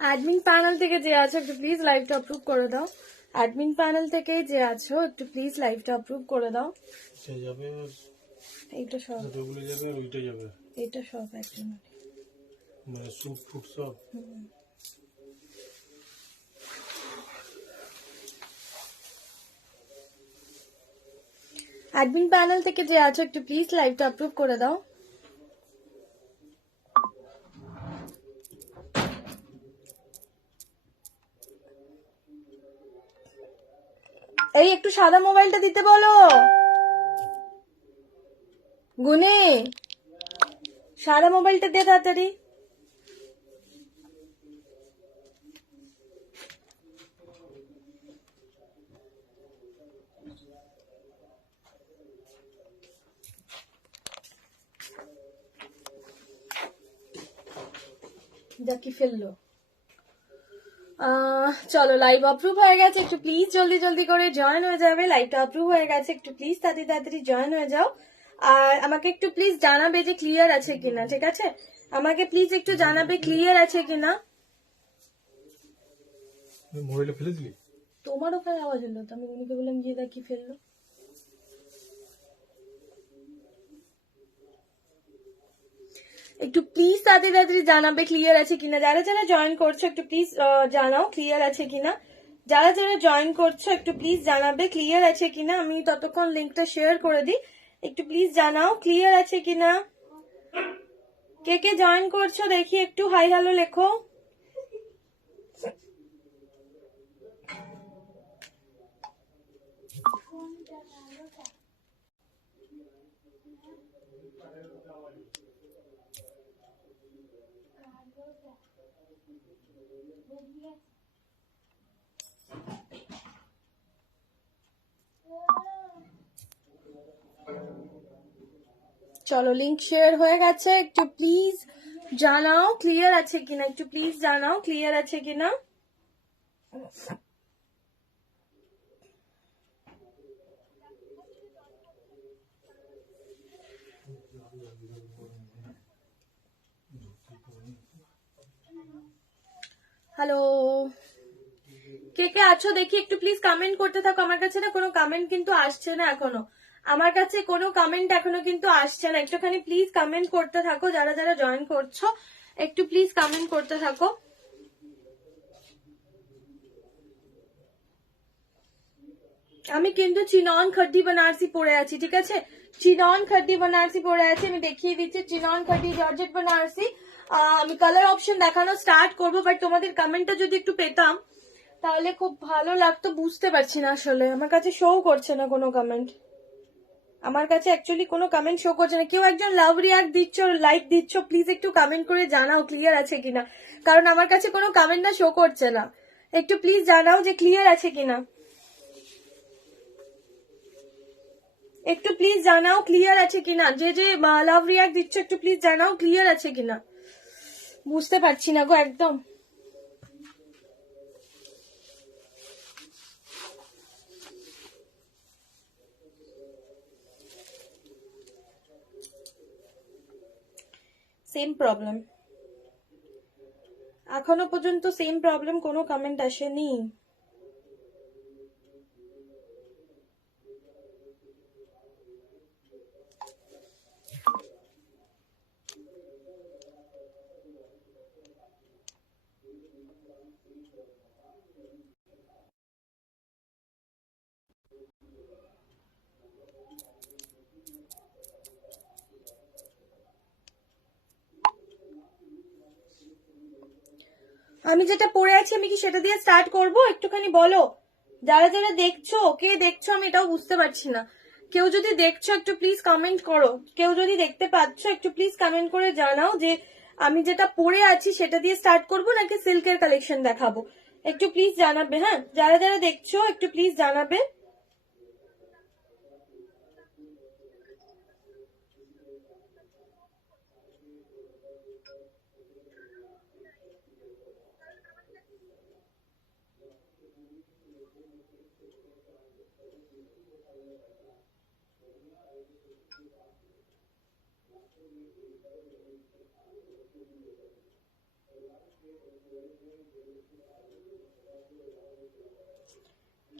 Admin panel থেকে যে আছো একটু প্লিজ লাইভটা অ্যাপ্রুভ করে দাও। অ্যাডমিন প্যানেল থেকে যে আছো একটু প্লিজ লাইভটা অ্যাপ্রুভ করে দাও। সে যাবে এইটা সব ওগুলো যাবে আর ওইটা যাবে, এটা সব একদম মানে স্যুট ফুট সব। অ্যাডমিন প্যানেল থেকে যে আছো একটু প্লিজ লাইভটা অ্যাপ্রুভ করে দাও। এই একটু সাদা মোবাইলটা দিতে বলো গুনে, সাদা মোবাইলটা দে তাড়াতাড়ি। জাকি ফেললো। চলো লাইভ অ্যাপ্রুভ হয়ে গেছে, একটু প্লিজ জলদি জলদি করে জয়েন হয়ে যাবে। লাইভটা অ্যাপ্রুভ হয়ে গেছে, একটু প্লিজ তাড়াতাড়ি তাড়াতাড়ি জয়েন হয়ে যাও। আর আমাকে একটু প্লিজ জানাবে যে ক্লিয়ার আছে কিনা, ঠিক আছে? আমাকে প্লিজ একটু জানাবে ক্লিয়ার আছে কিনা। মোবাইলটা ফেলে দিলি? তোমার ওখানে আওয়াজ হলো তো, আমি উনিকে বললাম গিয়ে দেখি ফেললো। একটু প্লিজ তাড়াতাড়ি তাড়াতাড়ি জানাবে ক্লিয়ার আছে কিনা। যারা যারা জয়েন করছো একটু প্লিজ জানাও ক্লিয়ার আছে কিনা। যারা যারা জয়েন করছো একটু প্লিজ জানাবে ক্লিয়ার আছে কিনা। আমি ততক্ষণ লিঙ্কটা শেয়ার করে দিই, একটু প্লিজ জানাও ক্লিয়ার আছে কিনা। কে কে জয়েন করছো দেখি, একটু হাই হ্যালো লেখো। চলো লিংক শেয়ার হয়ে গেছে, একটু প্লিজ জানাও ক্লিয়ার আছে কিনা। একটু প্লিজ জানাও ক্লিয়ার আছে কিনা। হ্যালো, কে কে আছো দেখি, একটু প্লিজ কমেন্ট করতে থাকো। আমার কাছে না কোনো কমেন্ট কিন্তু আসছে না এখনো, আমার কাছে কোনো কমেন্ট এখনো কিন্তু আসছে না। একটুখানি প্লিজ কমেন্ট করতে থাকো, যারা যারা জয়েন করছো একটু প্লিজ কমেন্ট করতে থাকো। আমি কিন্তু চিনন খড্ডি বানারসি পরে আছি, ঠিক আছে? চিনন খড্ডি বানারসি পরে আছি, আমি দেখিয়ে দিচ্ছি চিনন খড্ডি জর্জেট বানারসি। আমি কালার অপশন দেখানো স্টার্ট করবো, বাট তোমাদের কমেন্টটা যদি একটু পেতাম তাহলে খুব ভালো লাগতো। বুঝতে পারছি না আসলে, আমার কাছে শো করছে না কোনো কমেন্ট। আমার কাছে অ্যাকচুয়ালি কোনো কমেন্ট শো করছে না। কেউ একজন লাভ রিয়াক্ট দিচ্ছ, লাইক দিচ্ছ, প্লিজ একটু কমেন্ট করে জানাও ক্লিয়ার আছে কিনা, কারণ আমার কাছে কোনো কমেন্ট না শো করছে না। একটু প্লিজ জানাও যে ক্লিয়ার আছে কিনা। একটু প্লিজ জানাও ক্লিয়ার আছে কিনা। যে যে লাভ রিয়াক্ট দিচ্ছ একটু প্লিজ জানাও ক্লিয়ার আছে কিনা। বুঝতে পারছি না গো একদম। সেম প্রবলেম, এখনো পর্যন্ত সেম প্রবলেম, কোনো কমেন্ট আসেনি। আমি যেটা পড়ে আছি আমি কি সেটা দিয়ে স্টার্ট করব? একটুখানি বলো যারা যারা দেখছো, কে দেখছো আমি এটাও বুঝতে পারছি না। কেউ যদি দেখছো একটু প্লিজ কমেন্ট করো, কেউ যদি দেখতে পাচ্ছ একটু প্লিজ কমেন্ট করে জানাও যে আমি যেটা পড়ে আছি সেটা দিয়ে স্টার্ট করব নাকি সিল্কের কালেকশন দেখাবো। একটু প্লিজ জানাবে, হ্যাঁ যারা যারা দেখছো একটু প্লিজ জানাবে।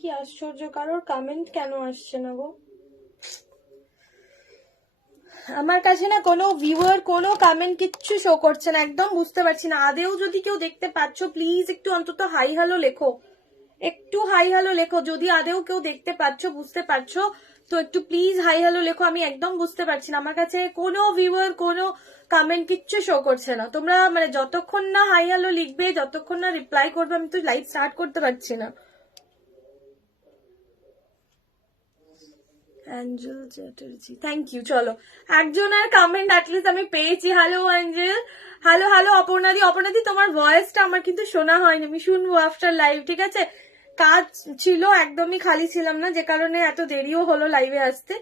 কি আশ্চর্য, কারোর কমেন্ট কেন আসছে না গো? আমার কাছে না কোনো ভিউয়ার কোনো কমেন্ট কিচ্ছু শো করছে না, একদম বুঝতে পারছি না। আদেও যদি কেউ দেখতে পাচ্ছ প্লিজ একটু অন্তত হাই হ্যালো লেখো, একটু হাই হ্যালো লেখো। যদি আদেও কেউ দেখতে পাচ্ছ, বুঝতে পারছো তো একটু প্লিজ হাই হ্যালো লেখো। আমি একদম বুঝতে পারছি না, আমার কাছে কোনো ভিউয়ার কোনো কমেন্ট কিচ্ছু শো করছে না। তোমরা মানে যতক্ষণ না হাই হ্যালো লিখবে, যতক্ষণ না রিপ্লাই করবে, আমি তো লাইভ স্টার্ট করতে পারছি না। Angel Chatterjee, thank you. চলো একজনের কমেন্ট অ্যাটলিস্ট আমি পেয়েছি। হ্যালো অ্যাঞ্জেল, হ্যালো হ্যালো অপর্ণাদি। অপর্ণাদি তোমার ভয়েসটা আমার কিন্তু শোনা হয়নি, আমি শুনবো আফটার লাইভ, ঠিক আছে? কাজ ছিল, একদমই খালি ছিলাম না, যে কারণে এত দেরিও হলো লাইভে আসতে।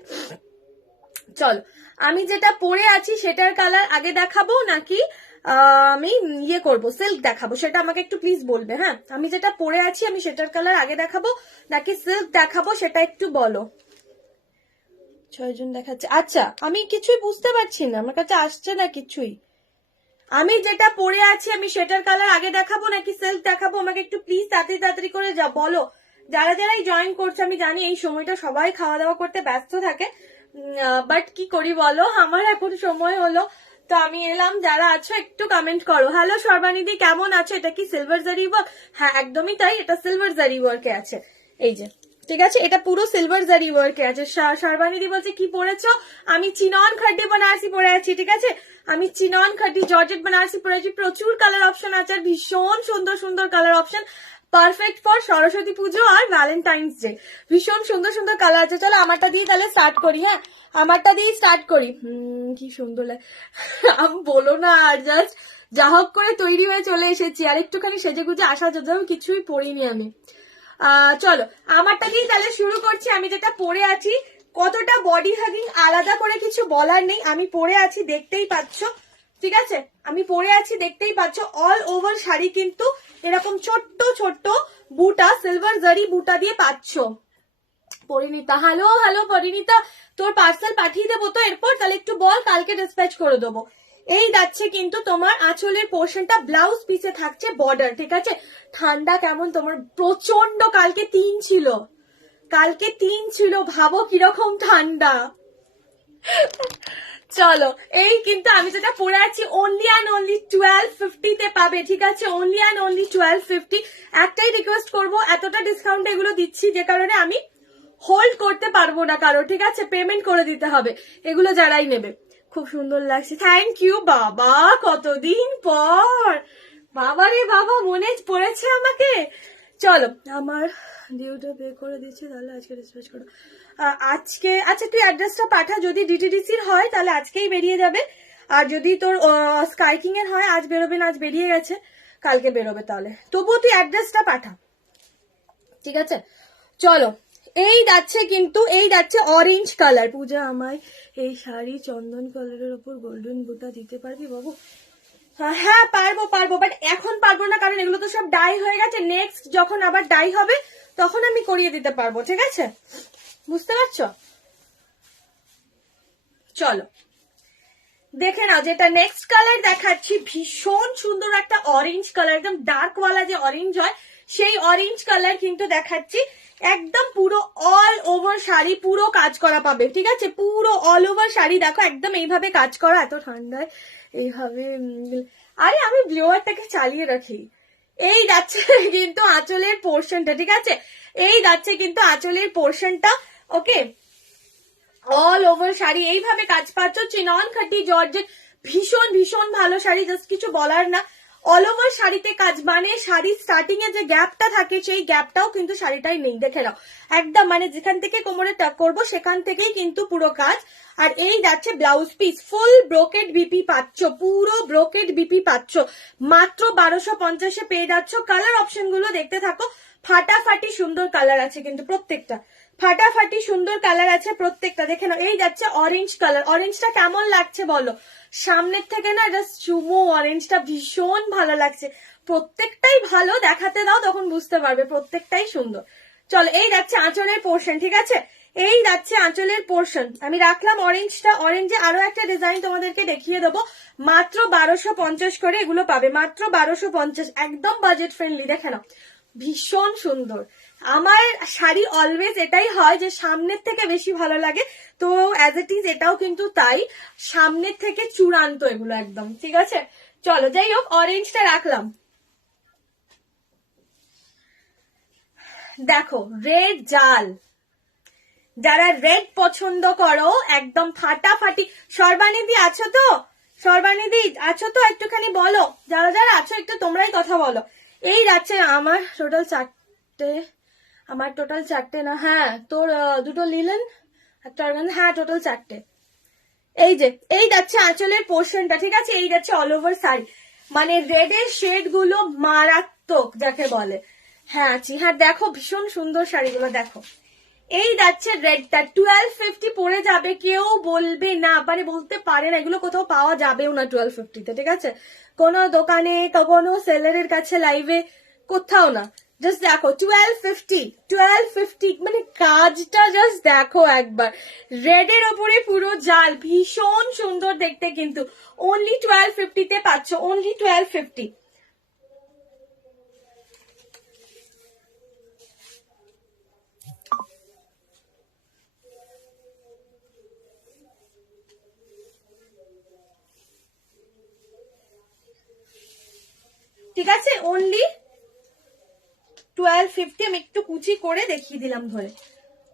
চলো আমি যেটা পরে আছি সেটার কালার আগে দেখাবো নাকি আমি ইয়ে করব সিল্ক দেখাবো, সেটা আমাকে একটু প্লিজ বলবে। হ্যাঁ, আমি যেটা পরে আছি আমি সেটার কালার আগে দেখাবো নাকি সিল্ক দেখাবো সেটা একটু বলো। 6 জন দেখাচ্ছে, আচ্ছা আমি কিছুই বুঝতে পারছি না, আমার কাছে আসছে না কিছুই। আমি যেটা পরে আছি আমি সেটার কালার আগে দেখাবো নাকি সিল্ক দেখাবো, আমাকে একটু প্লিজ তাড়াতাড়ি তাড়াতাড়ি করে যা বলো। যারা যারাই জয়েন করছে, আমি জানি এই সময়টা সবাই খাওয়া দাওয়া করতে ব্যস্ত থাকে, বাট কি করি বলো, আমার এখন সময় হলো তো আমি এলাম। যারা আছো একটু কমেন্ট করো। হ্যালো সর্বানিধি, কেমন আছো? এটা কি সিলভার জারি ওয়ার্ক? হ্যাঁ একদমই তাই, এটা সিলভার জারি ওয়ার্কে আছে, এই যে, ঠিক আছে, এটা পুরো সিলভার জারি ওয়ার্কে আছে। সর্বানিধি বলছে কি পরেছো? আমি চিনন খাড্ডি বানারসি পরে আছি, ঠিক আছে, আমি চিনন খাড্ডি জর্জেট বানারসি পরে আছি। প্রচুর কালার অপশন আছে, আর ভীষণ সুন্দর সুন্দর colour option, perfect for Saraswati Puja R Valentine's day. ভীষণ সুন্দর সুন্দর কালার আছে। চলো আমারটা দিয়ে তাহলে স্টার্ট করি। হ্যাঁ, আমারটা দিয়ে স্টার্ট করি। কি সুন্দর লাগে, আমি বলো না, আর জাস্ট যা হোক করে তৈরি হয়ে চলে এসেছি, আর একটুখানি সেজে গুজে আসা যদি, আমি কিছুই পরিনি আমি। চলো আমারটা দিয়ে তাহলে শুরু করছি। আমি যেটা পরে আছি, কতটা বডি হাগিং আলাদা করে কিছু বলার নেই, আমি পরে আছি দেখতেই পাচ্ছ, ঠিক আছে, আমি পরে আছি দেখতেই পাচ্ছ। অল ওভার শাড়ি কিন্তু এরকম ছোট্ট ছোট্ট বুটা, সিলভার জারি বুটা দিয়ে পাচ্ছ। পরিণীতা, হ্যালো হ্যালো পরিণীতা, তোর পার্সেল পাঠিয়ে দেবো তো এরপর, তাহলে একটু বল, কালকে ডিসপ্যাচ করে দেবো। এই যাচ্ছে কিন্তু তোমার আঁচলের পোর্শনটা, ব্লাউজ পিসে থাকছে বর্ডার, ঠিক আছে। ঠান্ডা কেমন তোমার? প্রচন্ড, কালকে 3 ছিল, কালকে 3 ছিল, ভাবো কিরকম ঠান্ডা। চলো এই কিন্তু আমি যেটা পরে আছি অনলি অ্যান্ড অনলি 1250 তে পাবে, ঠিক আছে, অনলি অ্যান্ড অনলি 1250। একটাই রিকোয়েস্ট করবো, এতটা ডিসকাউন্ট এগুলো দিচ্ছি যে কারণে আমি হোল্ড করতে পারবো না কারো, ঠিক আছে, পেমেন্ট করে দিতে হবে এগুলো যারাই নেবে। খুব সুন্দর লাগছে, থ্যাংক ইউ বাবা, কতদিন পর, বাবা রে বাবা, মনে পড়েছে আমাকে। চলো আমার ডিউটা পে করে দিচ্ছি, তাহলে আজকে ডিসপ্যাচ করো আজকে। আচ্ছা তুই অ্যাড্রেসটা পাঠা, যদি ডিটিডিসির হয় তাহলে আজকেই বেরিয়ে যাবে, আর যদি তোর স্কাইকিং এর হয় আজ বেরোবে না, আজ বেরিয়ে গেছে, কালকে বেরোবে, তাহলে তবুও তুই অ্যাড্রেসটা পাঠা, ঠিক আছে। চলো এই যাচ্ছে কিন্তু, এই যাচ্ছে অরেঞ্জ কালার। পূজা আমায় এই শাড়ি চন্দন কালারের ওপর গোল্ডেন বুটা দিতে পারবি বাবু? হ্যাঁ পারবো পারবো, বাট এখন পারবো না, কারণ এগুলো তো সব ডাই হয়ে গেছে। নেক্সট যখন আবার ডাই হবে তখন আমি করিয়ে দিতে পারবো, ঠিক আছে, বুঝতে পারছো? চলো দেখে নাও, যেটা নেক্সট কালার দেখাচ্ছি, ভীষণ সুন্দর একটা অরেঞ্জ কালার, একদম ডার্ক ওয়ালা যে অরেঞ্জ হয় সেই অরেঞ্জ কালার কিন্তু দেখাচ্ছি। একদম পুরো অল ওভার শাড়ি পুরো কাজ করা পাবে, ঠিক আছে, পুরো অল ওভার শাড়ি দেখো একদম এইভাবে কাজ করা, এত ঠান্ডায় এইভাবে। আরে আমি ব্লোয়ারটাকে চালিয়ে রাখি। এই যাচ্ছে কিন্তু আঁচলের পোর্শনটা, ঠিক আছে, এই যাচ্ছে কিন্তু আঁচলের পোর্শনটা, ওকে, অল ওভার শাড়ি এইভাবে কাজ পাচ্ছ। চিনন খাটি জর্জেট, ভীষণ ভীষণ ভালো শাড়ি, জাস্ট কিছু বলার না। অল ওভার শাড়িতে কাজ, মানে শাড়ির স্টার্টিং এ যে গ্যাপটা থাকে সেই গ্যাপটাও কিন্তু শাড়িটাই নেই, দেখে নাও একদম, মানে যেখান থেকে কোমরে টাক করবো সেখান থেকেই কিন্তু পুরো কাজ। আর এই যাচ্ছে ব্লাউজ পিস, ফুল ব্রোকেড বিপি পাচ্ছ, পুরো ব্রোকেড বিপি পাচ্ছ, মাত্র 1250-এ পেয়ে যাচ্ছ। কালার অপশন গুলো দেখতে থাকো, ফাটাফাটি সুন্দর কালার আছে কিন্তু প্রত্যেকটা, ফাটাফাটি সুন্দর কালার আছে প্রত্যেকটা, দেখে নাও। এই যাচ্ছে অরেঞ্জ কালার, অরেঞ্জটা কেমন লাগছে বলো? সামনের থেকে না জাস্ট চুমো, অরেঞ্জটা ভীষণ ভালো লাগছে, প্রত্যেকটাই ভালো, দেখাতে দাও তখন বুঝতে পারবে, প্রত্যেকটাই সুন্দর। চলো এই যাচ্ছে আঁচলের পোর্শন, ঠিক আছে, এই যাচ্ছে আঁচলের পোর্শন, আমি রাখলাম অরেঞ্জটা। অরেঞ্জে আরো একটা ডিজাইন তোমাদেরকে দেখিয়ে দেবো, মাত্র 1250 করে এগুলো পাবে, মাত্র 1250, একদম বাজেট ফ্রেন্ডলি, দেখে নাও ভীষণ সুন্দর, আমার শাড়ি অলওয়েজ এটাই হয় যে সামনের থেকে বেশি ভালো লাগে, তো অ্যাজ ইট ইজ এটাও কিন্তু তাই, সামনের থেকে চূড়ান্ত এগুলো একদম। ঠিক আছে, চলো যাই হোক, অরেঞ্জটা রাখলাম। দেখো রেড জাল, যারা রেড পছন্দ করো একদম ফাটাফাটি। সর্বানিধি আছো তো? সর্বানিধি আছো তো? একটুখানি বলো, যারা যারা আছো একটু তোমরাই কথা বলো। এই যাচ্ছে আমার টোটাল চারটে না, হ্যাঁ তোর দুটো লিলেন একটা অর্গান, হ্যাঁ টোটাল চারটে। এই যে এই যাচ্ছে আঁচলের পোর্শনটা, ঠিক আছে, এই যাচ্ছে অল ওভার শাড়ি, মানে রেডের শেড গুলো মারাত্মক যাকে বলে। হ্যাঁ আছি, হ্যাঁ দেখো ভীষণ সুন্দর শাড়িগুলো দেখো। এই যাচ্ছে রেডটা 1250 পড়ে যাবে, কেউ বলবে না, মানে বলতে পারে না এগুলো কোথাও পাওয়া যাবেও না 1250-তে, ঠিক আছে, কোনো দোকানে কোনো সেলারের কাছে লাইভে কোথাও না। জাস্ট দেখো 1250 মানে কাজটা জাস্ট দেখো একবার, রেডের ওপরে পুরো জাল, ভীষণ সুন্দর দেখতে, কিন্তু অনলি 1250-তে পাচ্ছ, অনলি 1250। ঠিক আছে, অনলি 1250। আমি একটু কুচি করে দেখিয়ে দিলাম ধরে,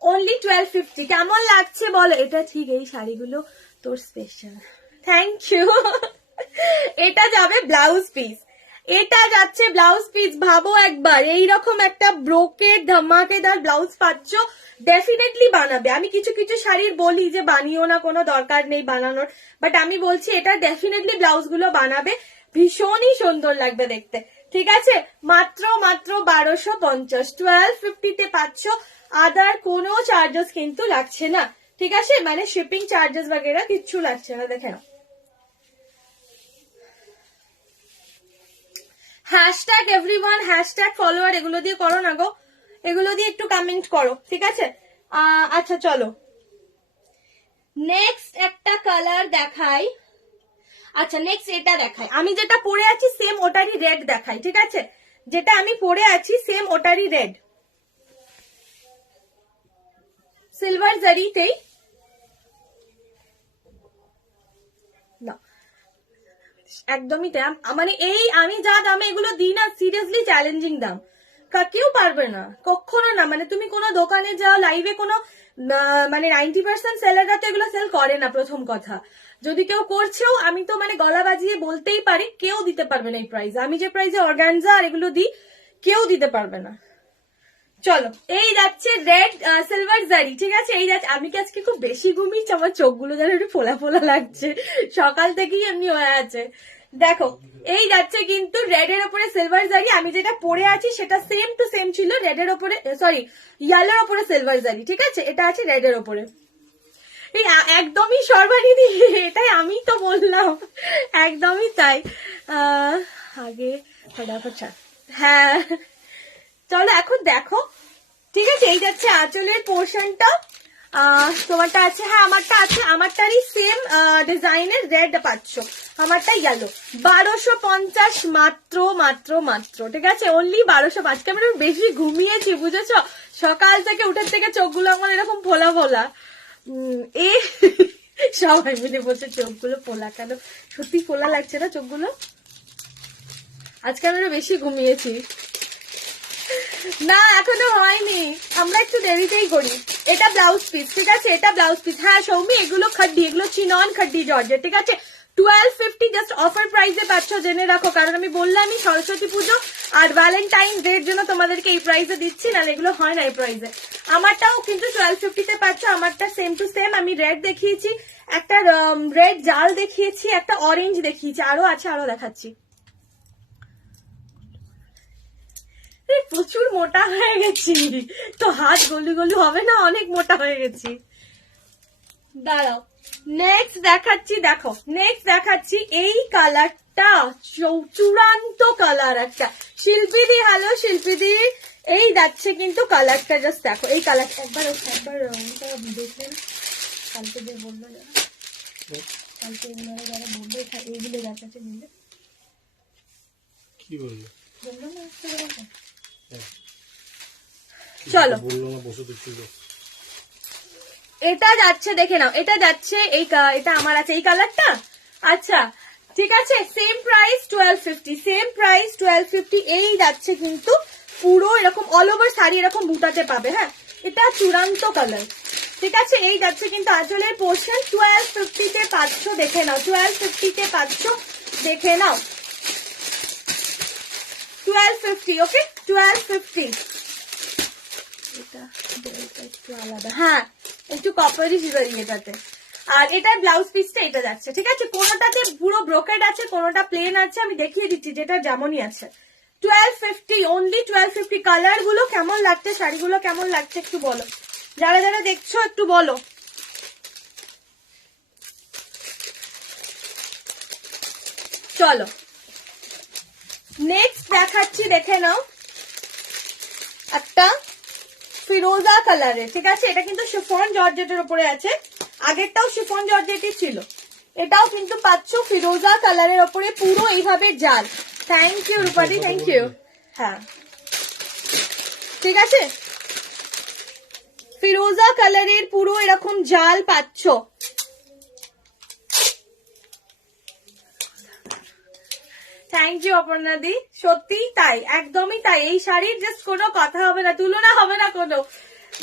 অনলি 1250। কেমন লাগছে বলো? এটা ঠিক, এই শাড়িগুলো তোর স্পেশাল, থ্যাংক ইউ। এটা যাবে ব্লাউজ পিস, এটা যাচ্ছে ব্লাউজ পিস। ভাবো একবার, এইরকম একটা ব্রোকেড ধামাকেদার ব্লাউজ পাচ্ছ, ডেফিনেটলি বানাবে। আমি কিছু কিছু শাড়ির বলি যে বানিও না, কোনো দরকার নেই বানানোর, বাট আমি বলছি এটা ডেফিনেটলি ব্লাউজ গুলো বানাবে, ভীষণই সুন্দর লাগবে দেখতে। ঠিক আছে, মাত্র 1250, 1250-তে পাচ্ছ, আদার কোনো চার্জেস কিন্তু লাগছে না। ঠিক আছে, মানে শিপিং চার্জেস বাগেরা কিচ্ছু লাগছে না, দেখে নাও। হ্যাশট্যাগ এভরিওয়ান, হ্যাশট্যাগ ফলোয়ার, এগুলো দিয়ে করো না গো, এগুলো দিয়ে একটু কমেন্ট করো, ঠিক আছে। আচ্ছা চলো নেক্সট একটা কালার দেখাই। আচ্ছা নেক্সট এটা দেখাই, আমি যেটা পরে আছি সেম ওটারই রেড দেখাই, ঠিক আছে, যেটা আমি পরে আছি সেম ওটারই রেড, সিলভার জারিতেই না, একদমই তাই। মানে এই আমি যা দামে এগুলো দিই না, সিরিয়াসলি চ্যালেঞ্জিং দাম, কেউ পারবে না কখনো না। মানে তুমি কোনো দোকানে যাও, লাইভে কোনো মানে 90% সেলাররা তো এগুলো সেল করে না, প্রথম কথা। যদি কেউ করছেও, আমি তো মানে গলা বাজিয়ে বলতেই পারি কেউ দিতে পারবে না এই প্রাইসে, আমি যে প্রাইসে অর্গানজা আর এগুলো দিই কেউ দিতে পারবে না। চলো এই যাচ্ছে রেড সিলভার জারি, ঠিক আছে, এই যাচ্ছে। আমি কি আজকে খুব বেশি ঘুমিয়েছি? আমার চোখগুলো যেন একটু ফোলা ফোলা লাগছে, সকাল থেকেই এমনি হয়ে আছে। দেখো এই যাচ্ছে কিন্তু রেড এর উপরে সিলভার জারি, আমি যেটা পরে আছি সেটা সেম টু সেম ছিল, রেড এর উপরে সরি ইয়েলোর উপরে সিলভার জারি, ঠিক আছে, এটা আছে রেড এর উপরে। এই একদমই সর্বানিধি, এটাই আমি তো বললাম, একদমই তাই। আগে ফটাফট হ্যাঁ চলো এখন দেখো, ঠিক আছে, এই যাচ্ছে আঁচলের পোর্শনটা, তোমারটা আছে, হ্যাঁ আমারটা আছে, আমারটারই সেম ডিজাইনের রেড পাচ্ছ, আমারটা ইয়েলো। 1250 মাত্র মাত্র মাত্র, ঠিক আছে, অনলি 1205। আমি বেশি ঘুমিয়েছি বুঝেছো, সকাল থেকে উঠের থেকে চোখগুলো আমার এরকম ফোলা ফোলা, এ সবাই মিলে বলছে চোখগুলো ফোলা কেন, সত্যি ফোলা লাগছে না চোখগুলো, আজকে আমি বেশি ঘুমিয়েছি। না এখনো হয়নি, আমরা একটু দেরিতেই করি। এটা ব্লাউজ পিস, ঠিক আছে, এটা ব্লাউজ পিস। হ্যাঁ সৌমি, এগুলো খাড্ডি, এগুলো চিনন খাড্ডি জর্জেট, ঠিক আছে, 1250 জাস্ট অফার প্রাইসে পাচ্ছ, জেনে রাখো, কারণ আমি বললামই সরস্বতী পুজো আর ভ্যালেন্টাইন ডে এর জন্য তোমাদেরকে এই প্রাইসে দিচ্ছি, না এগুলো হয় না এই প্রাইসে। আমারটাও কিন্তু 1250-তে পাচ্ছ, আমারটা সেম টু সেম। আমি রেড দেখিয়েছি, একটা রেড জাল দেখিয়েছি, একটা অরেঞ্জ দেখিয়েছি, আরো আছে, আরো দেখাচ্ছি। প্রচুর মোটা হয়ে গেছি, তো হাত গলু গলু হবে না, অনেক মোটা হয়ে গেছি। দাঁড়াও নেক্সট দেখাচ্ছি, দেখো নেক্সট দেখাচ্ছি এই কালারটা, চূড়ান্ত কালার একটা। শিল্পীদি, হ্যালো শিল্পীদি, এই যাচ্ছে কিন্তু কালারটা, জাস্ট দেখো এই কালার, একবার দেখলেন কালকে যে বললো যারা, কালকে যারা বললো এইগুলো দেখাচ্ছে, বুঝলে কি বললো? বললো না চলো বললো না বসে দেখছিল। এটা যাচ্ছে দেখে নাও, এটা যাচ্ছে এটা আমার আছে এই কালারটা। আচ্ছা ঠিক আছে, সেম প্রাইস 1250, সেম প্রাইস 1250। এই যাচ্ছে কিন্তু পুরো এরকম অল ওভার শাড়ি এরকম বুটাতে পাবে। হ্যাঁ এটা চূড়ান্ত কালার। ঠিক আছে, এই যাচ্ছে কিন্তু আঁচলের পোর্শন। 1250 তে পাচ্ছ, দেখে নাও 1250 তে পাচ্ছ, দেখে নাও 1250। ওকে 1250। এটা একটু আলাদা, হ্যাঁ একটু কপারি সিজারি এটাতে। আর এটার ব্লাউজ পিসটা এটা যাচ্ছে। ঠিক আছে, কোনোটাতে পুরো ব্রোকেড আছে, কোনোটা প্লেন আছে, আমি দেখিয়ে দিচ্ছি যেটা যেমনই আছে। 1250, অনলি 1250। কালার গুলো কেমন লাগছে, শাড়িগুলো কেমন লাগছে একটু বলো, যারা যারা দেখছো একটু বলো। চলো নেক্সট দেখাচ্ছি, দেখে নাও একটা ফিরোজা কালারের। ঠিক আছে, এটা কিন্তু শিফন জর্জেটের উপরে আছে, আগেরটাও শিফন জর্জেটই ছিল, এটাও কিন্তু পাচ্ছ ফিরোজা কালারের উপরে পুরো এইভাবে জাল। থ্যাংক ইউ রূপাদি, থ্যাংক ইউ। হ্যাঁ ঠিক আছে, ফিরোজা কালারের পুরো এরকম জাল পাচ্ছ। থ্যাংক ইউ অপর্ণা দি, সত্যি তাই, একদমই তাই। এই শাড়ির জাস্ট কোনো কথা হবে না, তুলনা হবে না কোনো।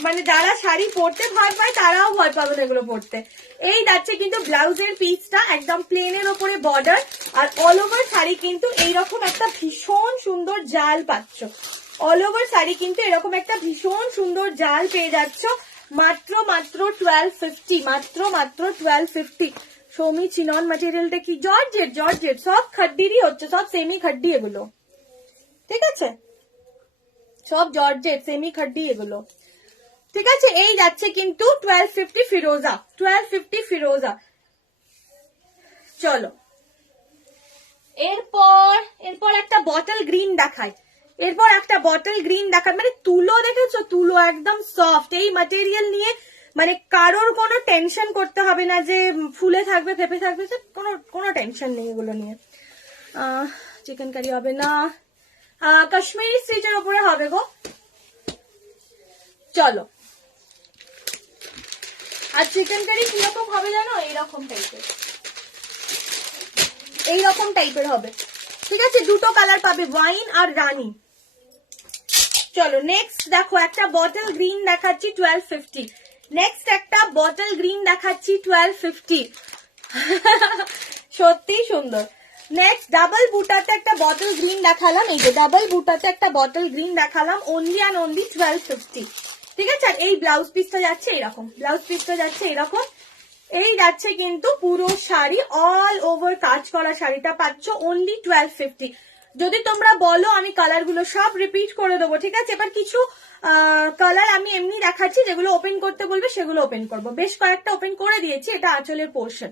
মানে যারা শাড়ি পরতে ভয় পায় তারাও ভয় পাবে না এগুলো পরতে। এই যাচ্ছে কিন্তু ব্লাউজের পিসটা একদম প্লেনের ওপরে বর্ডার, আর অল ওভার শাড়ি কিন্তু এইরকম একটা ভীষণ সুন্দর জাল পাচ্ছ। অল ওভার শাড়ি কিন্তু এরকম একটা ভীষণ সুন্দর জাল পেয়ে যাচ্ছ মাত্র 1250, মাত্র 1250। সৌমি চিনন ম্যাটেরিয়ালটা কি জর্জেট, জর্জেট সব খাড্ডিরই হচ্ছে, সব সেমি খাড্ডি এগুলো। ঠিক আছে, সব জর্জেট সেমি খাড্ডি এগুলো। ঠিক আছে, এই যাচ্ছে কিন্তু 1250 ফিরোজা, 1250 ফিরোজা। চলো এরপর একটা বটল গ্রিন দেখায়, এরপর একটা বটল গ্রিন দেখায়। মানে তুলো দেখেছো, তুলো একদম সফট। এই ম্যাটেরিয়াল নিয়ে মানে কারোর কোনো টেনশন করতে হবে না যে ফুলে থাকবে ফেপে থাকবে, কোনো টেনশন নেই এগুলো নিয়ে। চিকেন কারি হবে না, কাশ্মীরি স্টিচের উপরে হবে গো। চলো, আর চিকেন কারি কিরকম হবে জানো, এইরকম টাইপের, এইরকম টাইপের হবে। ঠিক আছে, দুটো কালার পাবে, ওয়াইন আর রানী। চলো নেক্সট দেখো, একটা বটল গ্রিন দেখাচ্ছি 1250। নেক্সট একটা বটল গ্রিন দেখাচ্ছি 1250। সত্যি সুন্দর। নেক্সট ডাবল বুটাতে একটা বটল গ্রিন দেখালাম, এই যে ডাবল বুটাতে একটা বটল গ্রিন দেখালাম, অনলি অ্যান্ড অনলি 1250। ঠিক আছে, আর এই ব্লাউজ পিসটা যাচ্ছে এরকম, ব্লাউজ পিসটা যাচ্ছে এরকম। এই যাচ্ছে কিন্তু পুরো শাড়ি অল ওভার কাজ করা শাড়িটা পাচ্ছ অনলি 1250। যদি তোমরা বলো আমি কালার গুলো সব রিপিট করে দেবো। ঠিক আছে, এবার কিছু কালার আমি এমনি দেখাচ্ছি, যেগুলো ওপেন করতে বলবে সেগুলো ওপেন করবো। বেশ কয়েকটা ওপেন করে দিয়েছি, এটা আঁচলের পোর্শন।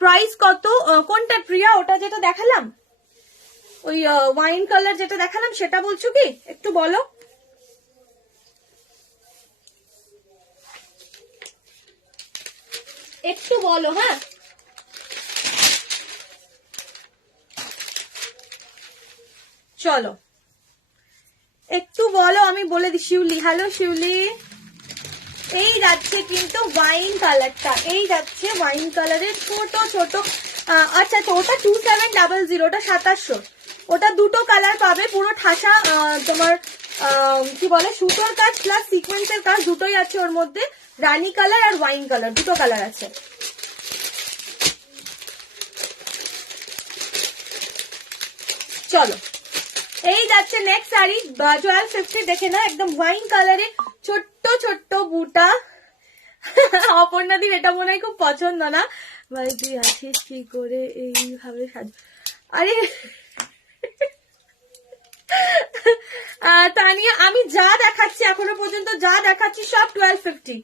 প্রাইস কত, কোনটা প্রিয়া, ওটা যেটা দেখালাম, ওই ওয়াইন কালার যেটা দেখালাম সেটা বলছো কি একটু বলো। একটু বলো, হ্যাঁ চলো একটু বলো, আমি বলে দিই। শিউলি, হ্যালো শিউলি। এই যাচ্ছে কিন্তু ওয়াইন কালারটা, এই যাচ্ছে ওয়াইন কালারের ছোট ছোট। আচ্ছা তো ওটা 2700, ওটা 2700। ওটা দুটো কালার পাবে, পুরো ঠাসা তোমার কি বলে সুতোর কাজ প্লাস সিকোয়েন্সের কাজ দুটোই আছে ওর মধ্যে। রানী কালার আর ওয়াইন কালার দুটো কালার আছে। চলো এই যাচ্ছে নেক্সট শাড়ি 1250, দেখে না একদম ওয়াইন কালারে ছোট্ট ছোট্ট বুটা। অপর্ণাদীপ এটা মনে হয় খুব পছন্দ না, ভাই তুই আছিস কি করে এইভাবে সাজ। আরে তানিয়া, আমি যা দেখাচ্ছি এখনো পর্যন্ত যা দেখাচ্ছি সব 1250,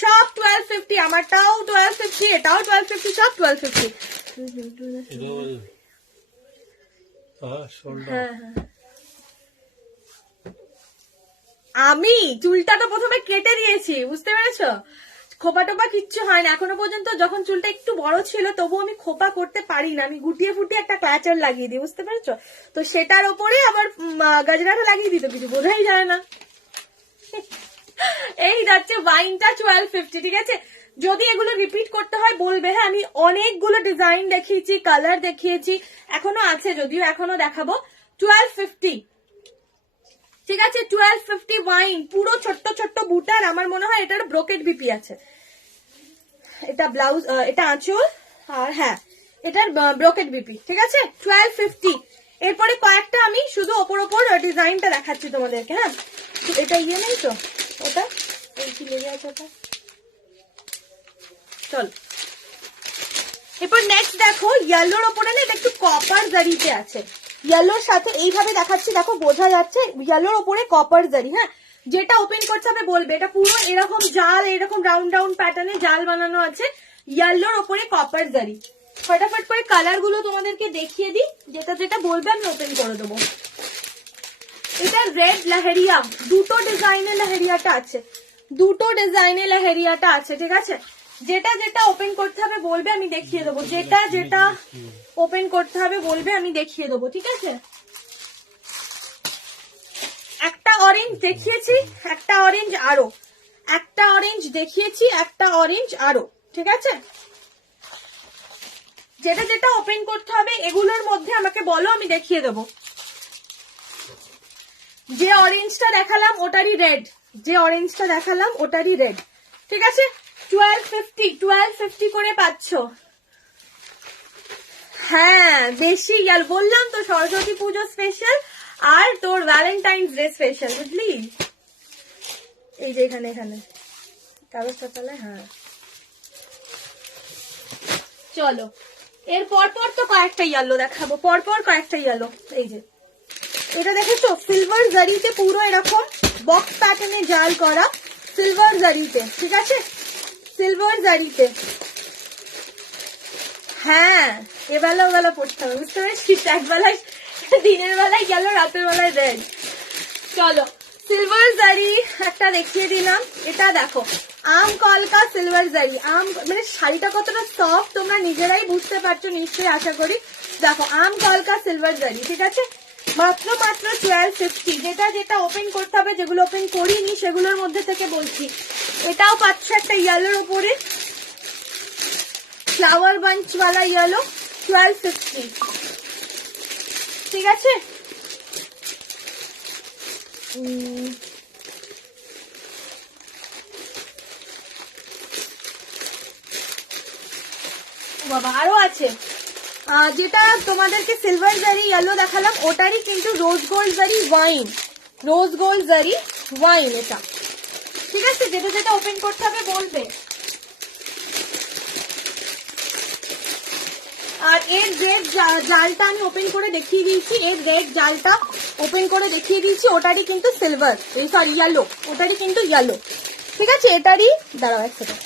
সব 1250। আমারটাও 1250, এটাও 1250, সব 1250। হ্যাঁ হ্যাঁ, আমি চুলটা তো প্রথমে কেটে দিয়েছি, বুঝতে পেরেছো, খোপা টোপা কিচ্ছু হয় না এখনো পর্যন্ত। যখন চুলটা একটু বড় ছিল তবু আমি খোপা করতে পারি না, আমি গুটিয়ে ফুটিয়ে একটা ক্লাচার লাগিয়ে দিই, বুঝতে পেরেছো। তো সেটার ওপরে আবার গাজরাটা লাগিয়ে দিতে কিছু বোঝাই যায় না। এই যাচ্ছে ওয়াইনটা 1250, ঠিক আছে? যদি এগুলো রিপিট করতে হয় বলবে, হ্যাঁ আমি অনেকগুলো ডিজাইন দেখিয়েছি, কালার দেখিয়েছি, এখনো আছে, যদিও এখনো দেখাবো। 1250, ঠিক আছে? 1250 ওয়াইন, পুরো ছোট্ট ছোট্ট বুটার। আমার মনে হয় এটার ব্রোকেট বিপি আছে। এটা ব্লাউজ, এটা আঁচল, আর হ্যাঁ এটার ব্রোকেট বিপি, ঠিক আছে? 1250। এরপরে কয়েকটা আমি শুধু ওপর ওপর ডিজাইনটা দেখাচ্ছি তোমাদেরকে, হ্যাঁ? এটা ইয়ে নেই তো, ওটা এই কি লেগে আছে ওটা, চল। এরপর নেক্সট দেখো, ইয়েলোর ওপরে না এটা একটু কপার জারিতে আছে। ইয়েলোর সাথে এইভাবে দেখাচ্ছি, দেখো বোঝা যাচ্ছে ইয়েলোর ওপরে কপার জারি, হ্যাঁ? যেটা ওপেন করতে হবে বলবে। এটা পুরো এরকম জাল, এরকম রাউন্ড রাউন্ড প্যাটার্নে জাল বানানো আছে, ইয়েলোর ওপরে কপার জারি। ফটাফট করে কালার গুলো তোমাদেরকে দেখিয়ে দিই, যেটা যেটা বলবে আমি ওপেন করে দেবো। এটা রেড লাহেরিয়া, দুটো ডিজাইনে লাহেরিয়াটা আছে, দুটো ডিজাইনে লাহেরিয়াটা আছে, ঠিক আছে? যেটা যেটা ওপেন করতে হবে বলবে আমি দেখিয়ে দেবো, যেটা যেটা ওপেন করতে হবে বলবে আমি দেখিয়ে দেবো, ঠিক আছে? একটা অরেঞ্জ দেখিয়েছি, একটা অরেঞ্জ আরো, একটা অরেঞ্জ দেখিয়েছি, একটা অরেঞ্জ আরো, ঠিক আছে? যেটা যেটা ওপেন করতে হবে এগুলোর মধ্যে আমাকে বলো, আমি দেখিয়ে দেবো। যে অরেঞ্জটা দেখালাম ওটারই রেড, যে অরেঞ্জটা দেখালাম ওটারই রেড, ঠিক আছে? 1250 করে পাচ্ছ। হ্যাঁ বেশি ইয়ার বললাম তো, সরস্বতী পুজো স্পেশাল আর তোর ভ্যালেন্টাইন্স ডে স্পেশাল, বুঝলি? এই যে এখানে এখানে কাগজটা তাহলে, হ্যাঁ চলো। এর পরপর তো কয়েকটা ইয়েলো দেখাবো, পরপর কয়েকটা ইয়েলো। এই যে এটা দেখেছো, সিলভার জারিতে পুরো এরকম বক্স প্যাটার্নে জাল করা, সিলভার জারিতে, ঠিক আছে? সিলভার জারিতে, হ্যাঁ এবেলা ওবেলা পড়তে হবে, বুঝতে পারছিস? একবেলায় দিনের বেলায় গেল, রাতের বেলায় দেন। চলো সিলভার জারি একটা দেখিয়ে দিলাম, এটা দেখো আম কলকা সিলভার জারি। আম মানে শাড়িটা কতটা সফট তোমরা নিজেরাই বুঝতে পারছো নিশ্চয়ই, আশা করি। দেখো আম কলকা সিলভার জারি, ঠিক আছে? মাত্র মাত্র 1250। যেটা যেটা ওপেন করতে হবে, যেগুলো ওপেন করিনি সেগুলোর মধ্যে থেকে বলছি। এটাও পাচ্ছ একটা ইয়েলোর উপরে, ফ্লাওয়ার বাঞ্চ वाला ইয়েলো, 1250, ঠিক আছে? বাবা আরো আছে। যেটা তোমাদেরকে সিলভার জারি ইয়েলো দেখালাম ওটারই কিন্তু রোজ গোল্ড জারি ওয়াইন, রোজ গোল্ড জারি ওয়াইন এটা, ঠিক আছে? যেটা যেটা ওপেন করতে হবে বলবে। আর এর রেড জালটা আমি ওপেন করে দেখিয়ে দিয়েছি, এর রেড জালটা ওপেন করে দেখিয়ে দিয়েছি, ওটারই কিন্তু সিলভার, এই সরি ইয়েলো, ওটারই কিন্তু ইয়েলো, ঠিক আছে? এটারই, দাঁড়াও এক সেকেন্ড,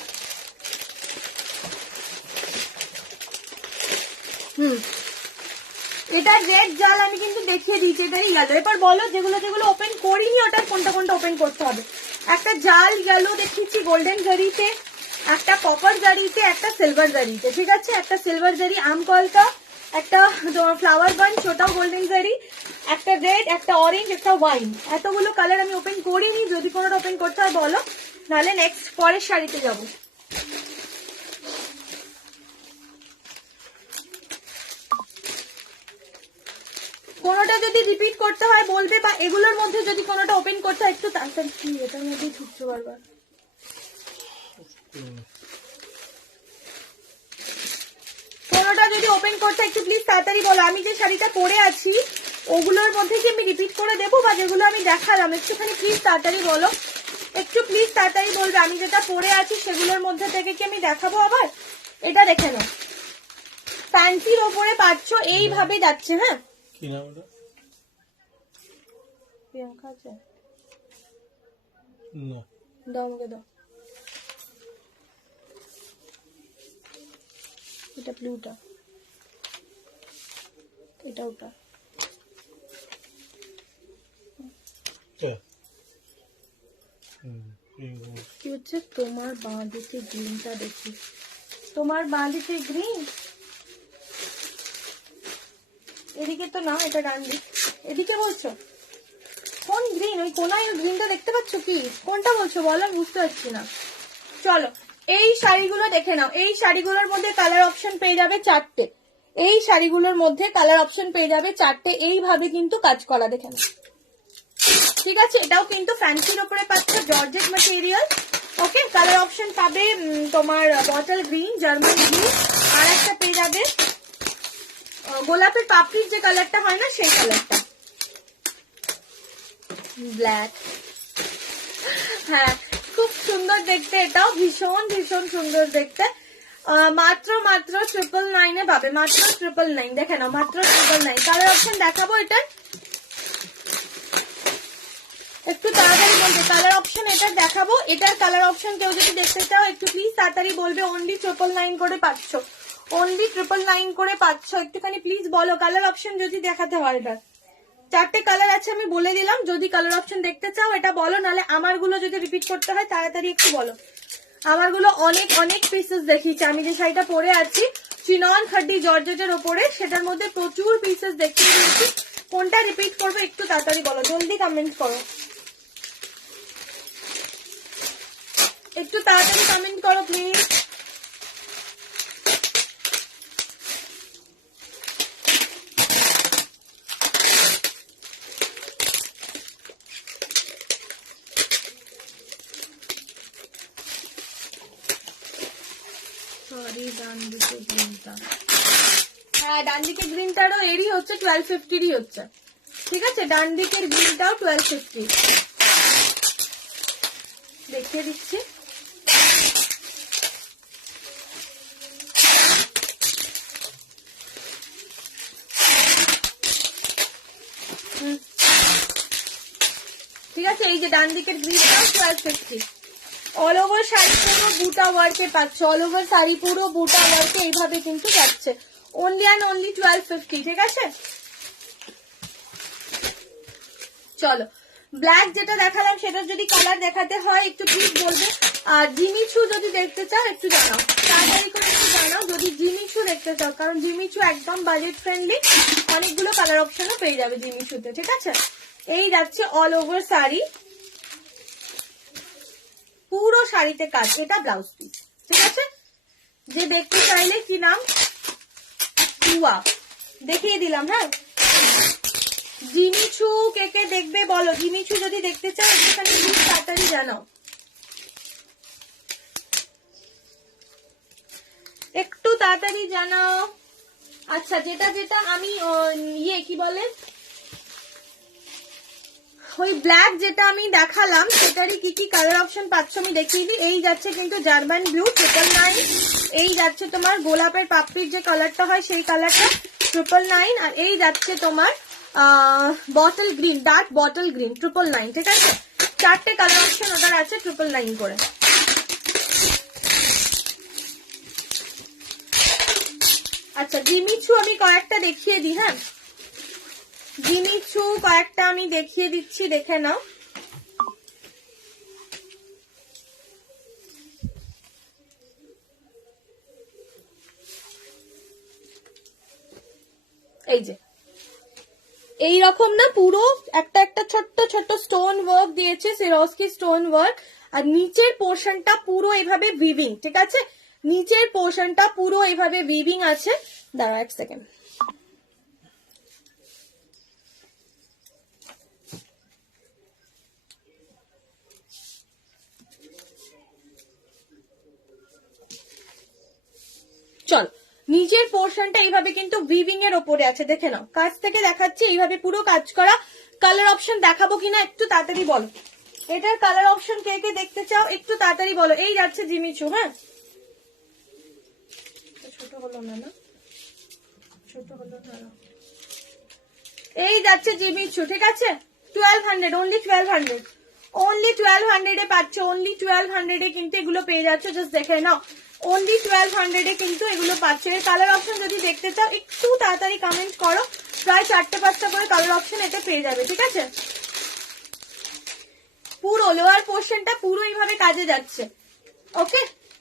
এটা রেড জাল আমি কিন্তু দেখিয়ে দিয়েছি, এটাই ইয়েলো। এবার বলো যেগুলো যেগুলো ওপেন করিনি ওটার কোনটা কোনটা ওপেন করতে হবে। একটা জাল ইয়েলো দেখিয়েছি গোল্ডেন জারিতে, একটা কপার জারিতে, একটা সিলভার জারিতে, ঠিক আছে? একটা সিলভার জারি আম কলকা, একটা ফ্লাওয়ার বাঞ্চ ওটাও গোল্ডেন জারি, একটা রেড, একটা অরেঞ্জ, একটা ওয়াইন। এতগুলো কালার আমি ওপেন করিনি, যদি কোনোটা ওপেন করতে হয় বলো, নাহলে নেক্সট পরের শাড়িতে যাবো। কোনোটা যদি রিপিট করতে হয় বলবে, বা এগুলোর মধ্যে যদি কোনোটা ওপেন করতে হয় একটু তাড়াতাড়ি, কি এটার মধ্যে ছুটছো বারবার। কোনোটা যদি ওপেন করতে একটু প্লিজ তাড়াতাড়ি বলো। আমি যে শাড়িটা পরে আছি ওগুলোর মধ্যে কি আমি রিপিট করে দেবো, বা যেগুলো আমি দেখালাম একটুখানি প্লিজ তাড়াতাড়ি বলো, একটু প্লিজ তাড়াতাড়ি বলবে। আমি যেটা পরে আছি সেগুলোর মধ্যে থেকে কি আমি দেখাবো আবার? এটা দেখে নাও, ফ্যান্সির ওপরে পাচ্ছ, এইভাবে যাচ্ছে, হ্যাঁ? কি নাম ওটা? প্রিয়াঙ্কা আছে, না দাও আমাকে দাও। এটা ব্লুটা, এটা ওটা, কি হচ্ছে? তোমার বাঁ দিকে গ্রিনটা দেখি, তোমার বাঁ দিকে গ্রিন, এদিকে তো না, এটা ডান দিক, এদিকে বলছো? কোন গ্রিন? ওই কোনায় গ্রিনটা দেখতে পাচ্ছ কি? কোনটা বলছো বলো, বুঝতে পারছি না। চলো এই শাড়িগুলো দেখে নাও। এই শাড়িগুলোর মধ্যে কালার অপশন পেয়ে যাবে 4টে। এই শাড়িগুলোর মধ্যে কালার অপশন পেয়ে যাবে 4টে। এইভাবে কিন্তু কাজ করা, দেখে নাও, ঠিক আছে? এটাও কিন্তু ফ্যান্সির উপরে পাচ্ছ, জর্জেট ম্যাটেরিয়াল। ওকে, কালার অপশন পাবে তোমার বটল গ্রিন, জার্মান ব্লু, আর একটা পেয়ে যাবে গোলাপের পাপড়ির যে কালারটা হয় না সেই কালারটা, ব্ল্যাক। হ্যাঁ, খুব সুন্দর দেখতে, এটাও ভীষণ ভীষণ সুন্দর দেখতে। মাত্র 999 পাবে, মাত্র 999। দেখে নাও, মাত্র 999। কালার অপশন দেখাবো এটার, একটু তাড়াতাড়ি বলবে। কালার অপশন এটার দেখাবো, এটার কালার অপশন কেউ যদি দেখতে চাও একটু প্লিজ তাড়াতাড়ি বলবে। অনলি 999 করে পাচ্ছ, অনলি 999 করে পাচ্ছ। একটুখানি প্লিজ বলো কালার অপশন যদি দেখাতে হয়। এটার 4টে কালার আছে, আমি বলে দিলাম। যদি কালার অপশন দেখতে চাও এটা বলো, নাহলে আমারগুলো যদি রিপিট করতে হয় তাড়াতাড়ি একটু বলো। আমারগুলো অনেক অনেক পিসেস দেখিয়েছি। আমি যে শাড়িটা পরে আছি চিনন খাড্ডি জর্জেটের ওপরে, সেটার মধ্যে প্রচুর পিসেস দেখিয়ে দিয়েছি। কোনটা রিপিট করবে একটু তাড়াতাড়ি বলো, জলদি কমেন্ট করো, একটু তাড়াতাড়ি কমেন্ট করো প্লিজ। সরি, ডান দিকে গ্রিনটা, হ্যাঁ ডান দিকে গ্রিনটারও এরই হচ্ছে 1250 হচ্ছে, ঠিক আছে? ডান দিকের গ্রিনটাও 1250 দেখিয়ে দিচ্ছি। ঠিক আছে, এই যে ডান দিকের গ্রিনটাও 1250। অল ওভার শাড়ি পুরো বুটা ওয়ার্কে পাচ্ছ, অল ওভার শাড়ি পুরো বুটা ওয়ার্কে এইভাবে কিন্তু যাচ্ছে। অনলি অ্যান্ড অনলি 1250, ঠিক আছে? চলো ব্ল্যাক যেটা দেখালাম সেটা যদি কালার দেখাতে হয় একটু প্লিজ বলবে। আর জিমিচু যদি দেখতে চাও একটু জানাও, তাড়াতাড়ি করে একটু জানাও যদি জিমিচু দেখতে চাও, কারণ জিমিচু একদম বাজেট ফ্রেন্ডলি, অনেকগুলো কালার অপশনও পেয়ে যাবে জিমিচুতে, ঠিক আছে? এই যাচ্ছে অল ওভার শাড়ি, পুরো শাড়িতে কাজ, এটা ব্লাউজ পিস, ঠিক আছে? যে দেখতে চাইলে কি নাম টুয়া দেখিয়ে দিলাম। হ্যাঁ, জিমিচু কে কে দেখবে বলো, জিমিচু যদি দেখতে চাও একটুখানি প্লিজ তাড়াতাড়ি জানাও, একটু তাড়াতাড়ি জানাও। আচ্ছা, যেটা যেটা আমি ইয়ে কি বলে ওই ব্ল্যাক যেটা আমি দেখালাম সেটারই কি কি কালার অপশন পাচ্ছ আমি দেখিয়ে দিই। এই যাচ্ছে কিন্তু জার্মান ব্লু 999, এই যাচ্ছে তোমার গোলাপের পাপড়ির যে কালারটা হয় সেই কালারটা 999, আর এই যাচ্ছে তোমার bottle green, dark bottle green 999, ঠিক আছে? 4টে কালার অপশন ওটার আছে 999 করে। আচ্ছা, জিমিচু আমি কয়েকটা দেখিয়ে দিই। হ্যাঁ, জিমিচু কয়েকটা আমি দেখিয়ে দিচ্ছি, দেখে নাও। এই যে এইরকম না, পুরো একটা একটা ছোট্ট ছোট্ট স্টোন ওয়ার্ক দিয়েছে, সিরোস্কি স্টোন ওয়ার্ক, আর নিচের পোর্শনটা পুরো এভাবে উইভিং, ঠিক আছে? নিচের পোর্শনটা পুরো এভাবে উইভিং আছে। দাঁড়াও এক সেকেন্ড, চল। নিচের পোর্শনটা এইভাবে কিন্তু উইভিং এর ওপরে আছে, দেখে নাও, কাছ থেকে দেখাচ্ছি, এইভাবে পুরো কাজ করা। কালার অপশন দেখাবো কিনা একটু তাড়াতাড়ি বলো, এটার কালার অপশন কে কে দেখতে চাও একটু তাড়াতাড়ি বলো। এই যাচ্ছে জিমিচু, হ্যাঁ ছোট হলো না, না ছোট হলো না, এই যাচ্ছে জিমিচু, ঠিক আছে? 1200, অনলি 1200, অনলি 1200 এ পাচ্ছ, অনলি 1200 এ কিন্তু এগুলো পেয়ে যাচ্ছে, জাস্ট দেখে নাও, অনলি 1200 এ কিন্তু এগুলো পাচ্ছ। এর কালার অপশন যদি দেখতে চাও একটু তাড়াতাড়ি কমেন্ট করো, প্রায় 4টে-5টা করে কালার অপশন এতে পেয়ে যাবে, ঠিক আছে? পুরো লোয়ার পোর্শনটা পুরো এইভাবে কাজে যাচ্ছে। ওকে,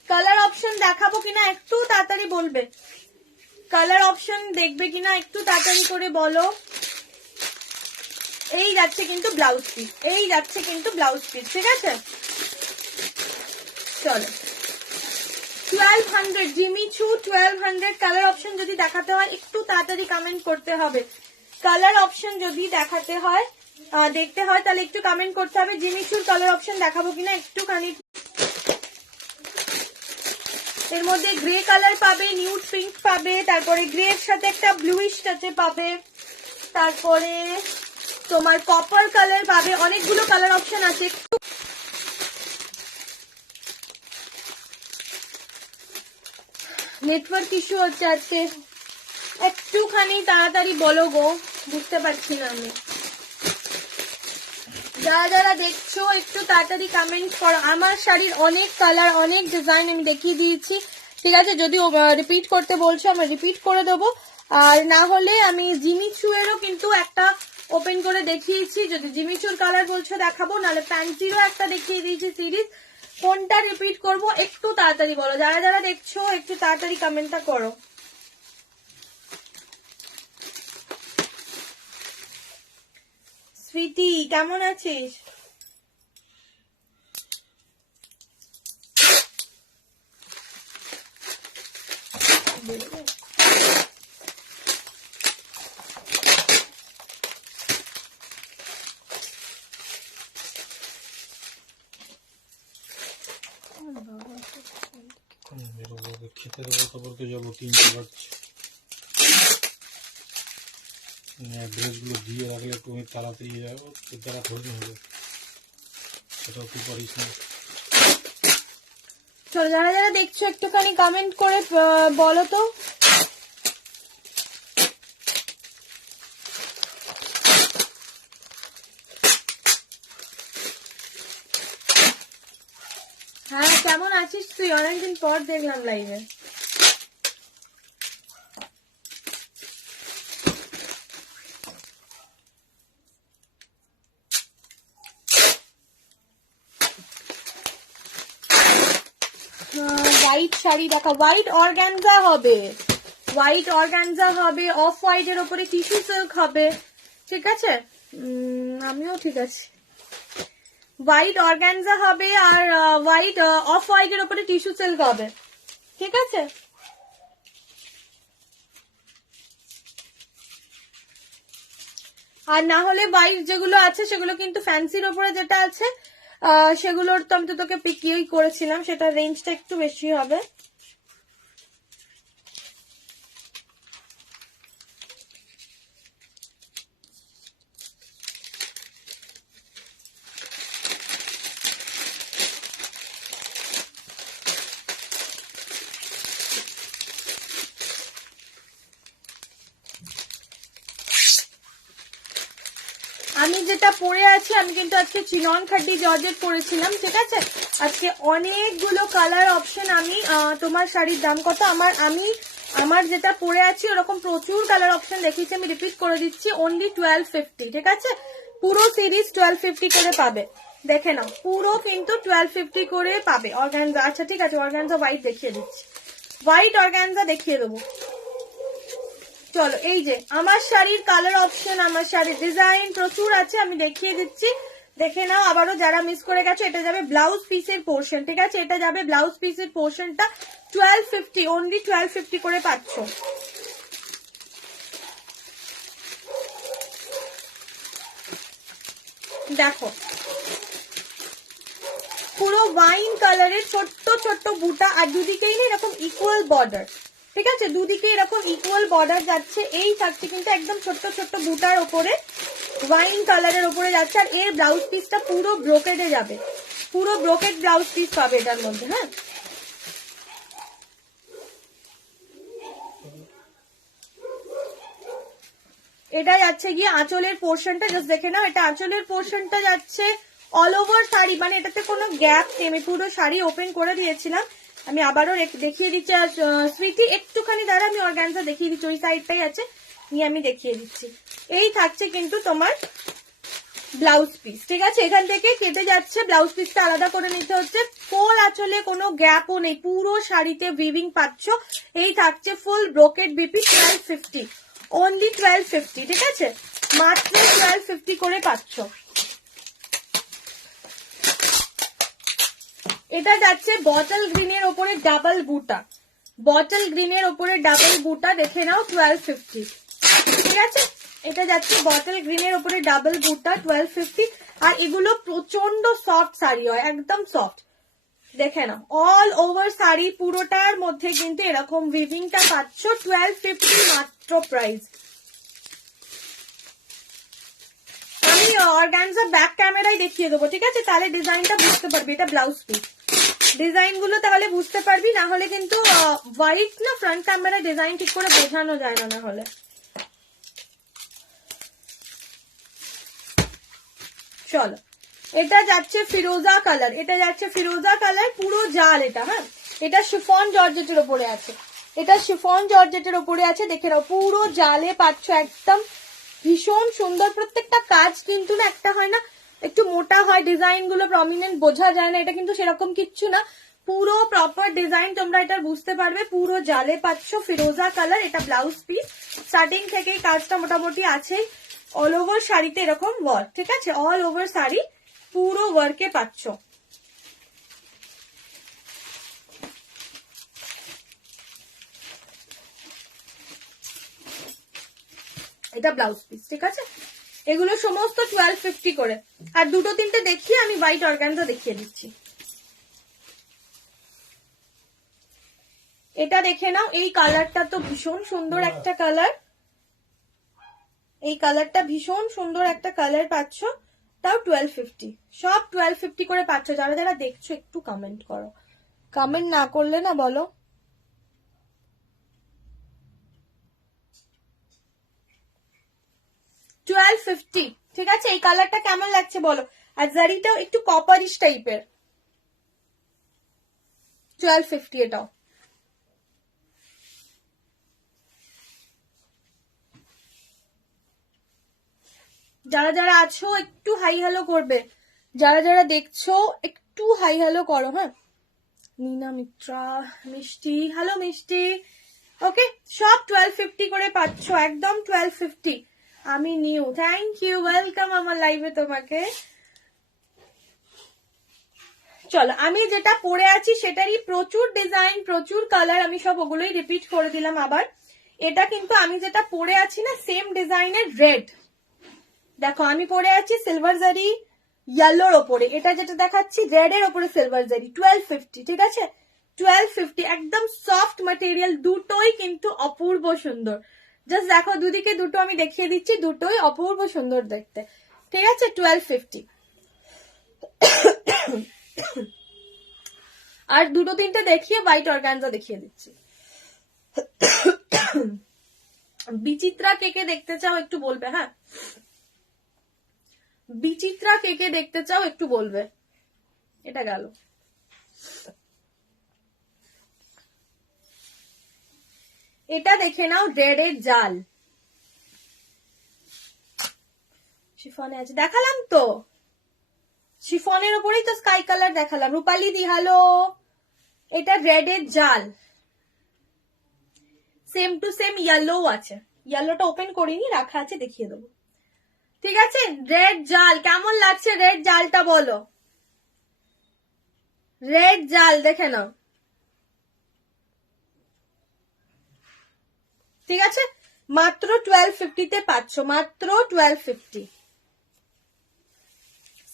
কালার অপশন দেখাবো কিনা একটু তাড়াতাড়ি বলবে, কালার অপশন দেখবে কিনা একটু তাড়াতাড়ি করে বলো। এই যাচ্ছে কিন্তু ব্লাউজ পিস, এই যাচ্ছে কিন্তু ব্লাউজ পিস, ঠিক আছে। চলো 1200 জিমি চু 1200 কালার অপশন যদি দেখাতে হয় একটু তাড়াতাড়ি কমেন্ট করতে হবে। কালার অপশন যদি দেখাতে হয় দেখতে হয় তাহলে একটু কমেন্ট করতে হবে। জিমি চুর কালার অপশন দেখাবো কিনা একটুখানি। এর মধ্যে গ্রে কালার পাবে, নিউড পিঙ্ক পাবে, তারপরে গ্রে এর সাথে একটা ব্লুইশ টাচে পাবে, তারপরে তোমার কপার কালার পাবে, অনেকগুলো কালার অপশন আছে। নেটওয়ার্ক ইস্যু হচ্ছে আজকে, একটুখানি তাড়াতাড়ি বলো গো, বুঝতে পারছি না আমি। যারা যারা দেখছো একটু তাড়াতাড়ি কমেন্ট করো। আমার শাড়ির অনেক কালার, অনেক ডিজাইন আমি দেখিয়ে দিয়েছি, ঠিক আছে। যদি রিপিট করতে বলছো আমি রিপিট করে দেবো, আর না হলে আমি জিমিচু এরও কিন্তু একটা ওপেন করে দেখিয়েছি। যদি জিমিচুর কালার বলছো দেখাবো, নাহলে ফ্যান্সিরও একটা দেখিয়ে দিয়েছি সিরিজ। কোনটা রিপিট করব একটু তাড়াতাড়ি বলো। যারা যারা দেখছো একটু তাড়াতাড়ি কমেন্টটা করো। স্মৃতি কেমন আছিস? খেতে দেবো, তারপর তো যাবো, 3টে বাজছে। ড্রেসগুলো দিয়ে রাখলে তুমি তাড়াতাড়ি যাবো, তারা ধরে হবে, সেটাও তুই পারিস না। চলো যারা যারা দেখছো একটুখানি কমেন্ট করে বলো তো। হ্যাঁ কেমন আছিস তুই? অনেকদিন পর দেখলাম লাইভে। হোয়াইট শাড়ি দেখা, হোয়াইট অর্গানজা হবে, হোয়াইট অর্গানজা হবে, অফ হোয়াইট এর উপরে টিস্যু সিল্ক হবে, ঠিক আছে। আমিও ঠিক আছে, হোয়াইট অর্গানজা হবে আর হোয়াইট অফ হোয়াইট এর উপরে টিস্যু সিল্ক হবে, ঠিক আছে। আর না হলে হোয়াইট যেগুলো আছে সেগুলো কিন্তু ফ্যান্সির উপরে যেটা আছে সেগুলোর তো আমি তো তোকে পিকিই করেছিলাম, সেটা রেঞ্জটা একটু বেশি হবে। আমি যেটা পরে আছি, আমি কিন্তু আজকে চিনন খাড্ডি জর্জেট পরেছিলাম, ঠিক আছে। আজকে অনেকগুলো কালার অপশন। আমি তোমার শাড়ির দাম কত? আমার যেটা পরে আছি ওরকম প্রচুর কালার অপশন দেখিয়েছি, আমি রিপিট করে দিচ্ছি, অনলি 1250, ঠিক আছে। পুরো সিরিজ 1250 করে পাবে, দেখে নাও, পুরো কিন্তু 1250 করে পাবে। অর্গানজা, আচ্ছা ঠিক আছে, অর্গানজা হোয়াইট দেখিয়ে দিচ্ছি, হোয়াইট অর্গানজা দেখিয়ে দেবো। চলো এই যে আমার শাড়ির কালার অপশন, আমার শাড়ির ডিজাইন প্রচুর আছে, আমি দেখিয়ে দিচ্ছি, দেখে নাও। আবারও যারা মিস করে গেছো, এটা যাবে ব্লাউজ পিসের পোর্শন, ঠিক আছে। এটা যাবে ব্লাউজ পিসের পোর্শনটা 1250, অনলি 1250 করে পাচ্ছ। দেখো পুরো ওয়াইন কালারের ছোট্ট ছোট্ট বুটা, আর দুদিকেই না এরকম ইকুয়াল বর্ডার, ঠিক আছে। দুদিকে এরকম ইকুয়াল বর্ডার যাচ্ছে, এই থাকছে কিন্তু একদম ছোট্ট ছোট্ট বুটার ওপরে, ওয়াইন কালারের ওপরে যাচ্ছে। আর এর ব্লাউজ পিসটা পুরো ব্রোকেডে যাবে, পুরো ব্রোকেড ব্লাউজ পিস পাবে এটার মধ্যে। হ্যাঁ এটা যাচ্ছে গিয়ে আঁচলের পোর্শনটা, জাস্ট দেখে নাও, এটা আঁচলের পোর্শনটা যাচ্ছে অল ওভার শাড়ি, মানে এটাতে কোনো গ্যাপ নেই। আমি পুরো শাড়ি ওপেন করে দিয়েছিলাম, আমি আবারও দেখিয়ে দিচ্ছি। আর স্মৃতি একটুখানি দ্বারা আমি অর্গানজা দেখিয়ে দিচ্ছি, ওই সাইডটাই আছে, নিয়ে আমি দেখিয়ে দিচ্ছি। এই থাকছে কিন্তু তোমার ব্লাউজ পিস, ঠিক আছে। এখান থেকে কেটে যাচ্ছে, ব্লাউজ পিসটা আলাদা করে নিতে হচ্ছে। ফুল আঁচলে কোনো গ্যাপও নেই, পুরো শাড়িতে উইভিং পাচ্ছ। এই থাকছে ফুল ব্রোকেড বিপি, 1250, অনলি 1250, ঠিক আছে, মাত্র 1250 করে পাচ্ছ। এটা যাচ্ছে বটল গ্রিনের ওপরে ডাবল বুটা, বটল গ্রিনের ওপরে ডাবল বুটা, দেখে নাও 1250। ঠিক আছে, এটা যাচ্ছে বটল গ্রিনের ওপরে ডাবল বুটা 1250। আর এগুলো প্রচন্ড সফট শাড়ি হয়, একদম সফট। দেখে নাও অল ওভার শাড়ি পুরোটার মধ্যে কিন্তু এরকম উইভিংটা পাচ্ছ 1250 মাত্র প্রাইস। আমি অর্গানজা ব্যাক ক্যামেরায় দেখিয়ে দেবো, ঠিক আছে, তাহলে ডিজাইনটা বুঝতে পারবি। এটা ব্লাউজ পিস, ডিজাইন গুলো তাহলে বুঝতে পারবি, না হলে কিন্তু হোয়াইট না ফ্রন্ট ক্যামেরায় ডিজাইন ঠিক করে বোঝানো যায় না, না হলে। চলো, এটা যাচ্ছে ফিরোজা কালার, এটা যাচ্ছে ফিরোজা কালার, পুরো জাল এটা। হ্যাঁ, এটা শিফন জর্জেটের ওপরে আছে, এটা শিফন জর্জেটের ওপরে আছে, দেখে নাও পুরো জালে পাচ্ছ, একদম ভীষণ সুন্দর। প্রত্যেকটা কাজ কিন্তু না একটা হয় না একটু মোটা হয়, ডিজাইন গুলো প্রমিনেন্ট বোঝা যায় না, এটা কিন্তু সেরকম কিচ্ছু না, পুরো প্রপার ডিজাইন তোমরা এটা বুঝতে পারবে। পুরো জালে পাচ্ছ ফিরোজা কালার, এটা ব্লাউজ পিস। স্টার্টিং থেকেই কাজটা মোটামুটি আছেই, অল ওভার শাড়িতে এরকম ওয়ার্ক, ঠিক আছে, অল ওভার শাড়ি পুরো ওয়ার্কে পাচ্ছ। এটা ব্লাউজ পিস, ঠিক আছে, এগুলো সমস্ত 1250 করে। আর দুটো তিনটে দেখিয়ে আমি হোয়াইট অর্গানজা দেখিয়ে দিচ্ছি। এটা দেখে নাও, এই কালারটা তো ভীষণ সুন্দর একটা কালার, এই কালারটা ভীষণ সুন্দর একটা কালার পাচ্ছ, তাও 1250, সব 1250 করে পাচ্ছ। যারা যারা দেখছো একটু কমেন্ট করো, কমেন্ট না করলে না বলো। $1250, ঠিক আছে, এই কালারটা কেমন লাগছে বলো। আর জারিটাও একটু কপারিশ টাইপের, 1250 এটাও। যারা যারা আছো একটু হাই হ্যালো করবে, যারা যারা দেখছো একটু হাই হ্যালো করো। হ্যাঁ, নীনা মিত্রা, মিষ্টি, হ্যালো মিষ্টি। ওকে, সব 1250 করে পাচ্ছ, একদম 1250। আমি নিউ, থ্যাংক ইউ, ওয়েলকাম আমার লাইভে তোমাকে। চলো, আমি যেটা পরে আছি সেটারই প্রচুর ডিজাইন, প্রচুর কালার, আমি সব ওগুলোই রিপিট করে দিলাম আবার। এটা কিন্তু আমি যেটা পরে আছি না সেম ডিজাইনের রেড, দেখো আমি পরে আছি সিলভার জারি ইয়েলোর ওপরে, এটা যেটা দেখাচ্ছি রেড এর ওপরে সিলভার জারি, 1250, ঠিক আছে, 1250, একদম সফট ম্যাটেরিয়াল, দুটোই কিন্তু অপূর্ব সুন্দর। জাস্ট দেখো দুদিকে দুটো আমি দেখিয়ে দিচ্ছি, দুটোই অপূর্ব সুন্দর দেখতে, ঠিক আছে, 1250। আর দুটো তিনটে দেখিয়ে হোয়াইট অর্গানজা দেখিয়ে দিচ্ছি। বিচিত্রা কে কে দেখতে চাও একটু বলবে। হ্যাঁ, বিচিত্রা কে কে দেখতে চাও একটু বলবে। এটা গেল, এটা দেখে নাও রেড এর জাল, শিফনে আছে, দেখালাম তো, শিফনের উপরেই তো স্কাই কালার দেখালাম। রূপালি দি হ্যালো, এটা রেড এর জাল, সেম টু সেম ইয়েলো আছে, ইয়েলোটা ওপেন করিনি, রাখা আছে, দেখিয়ে দেবো, ঠিক আছে। রেড জাল কেমন লাগছে, রেড জালটা বলো, রেড জাল দেখে নাও, ঠিক আছে, মাত্র 1250 তে পাচ্ছ, মাত্র 1250।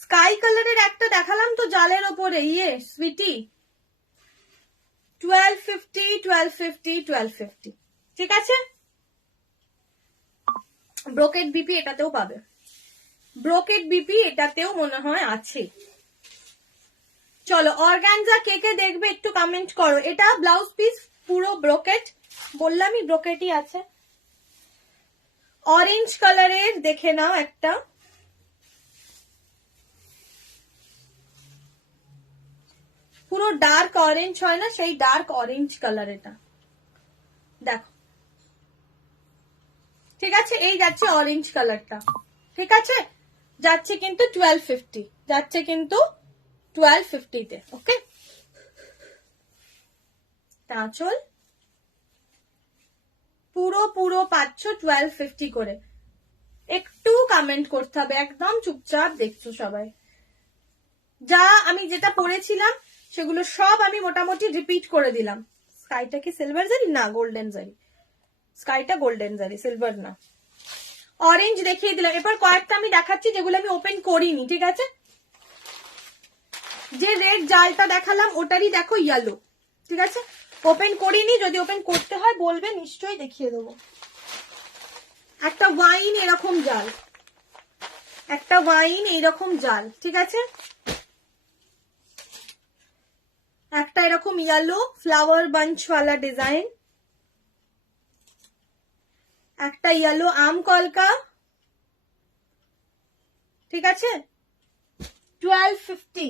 স্কাই কালারের একটা দেখালাম তো জালের ওপরে, ইয়ে সুইটি, 1250, 1250, 1250, ঠিক আছে। ব্রোকেট বিপি এটাতেও পাবে, ব্রোকেট বিপি এটাতেও মনে হয় আছে। চলো, অর্গানজা কে কে দেখবে একটু কমেন্ট করো। এটা ব্লাউজ পিস পুরো ব্রোকেট, বললামই ব্রোকেটই আছে। অরেঞ্জ কালারের দেখে নাও একটা, পুরো ডার্ক অরেঞ্জ হয় না, সেই ডার্ক অরেঞ্জ কালার, এটা দেখো, ঠিক আছে, এই যাচ্ছে অরেঞ্জ কালারটা, ঠিক আছে, যাচ্ছে কিন্তু 1250, যাচ্ছে কিন্তু 1250 তে। ওকে, আঁচল পুরো পুরো পাচ্ছ 1250 করে, একটু কমেন্ট করতে হবে, একদম চুপচাপ দেখছো সবাই। যা আমি যেটা পড়েছিলাম সেগুলো সব আমি মোটামুটি রিপিট করে দিলাম। স্কাইটা কি সিলভার জারি? না, গোল্ডেন জারি। স্কাইটা গোল্ডেন জারি, সিলভার না। অরেঞ্জ দেখিয়ে দিলাম। এবার কয়েকটা আমি দেখাচ্ছি যেগুলো আমি ওপেন করিনি, ঠিক আছে? যে রেড জালটা দেখালাম ওটারই দেখো ইয়েলো, ঠিক আছে? ওপেন করিনি, যদি ওপেন করতে হয় বলবে, নিশ্চয়ই দেখিয়ে দেবো। একটা ওয়াইন এরকম জাল, একটা ওয়াইন এইরকম জাল, ঠিক আছে? একটা এরকম ইয়েলো ফ্লাওয়ার বাঞ্চওয়ালা ডিজাইন, একটা ইয়েলো আম কলকা, ঠিক আছে? 1250,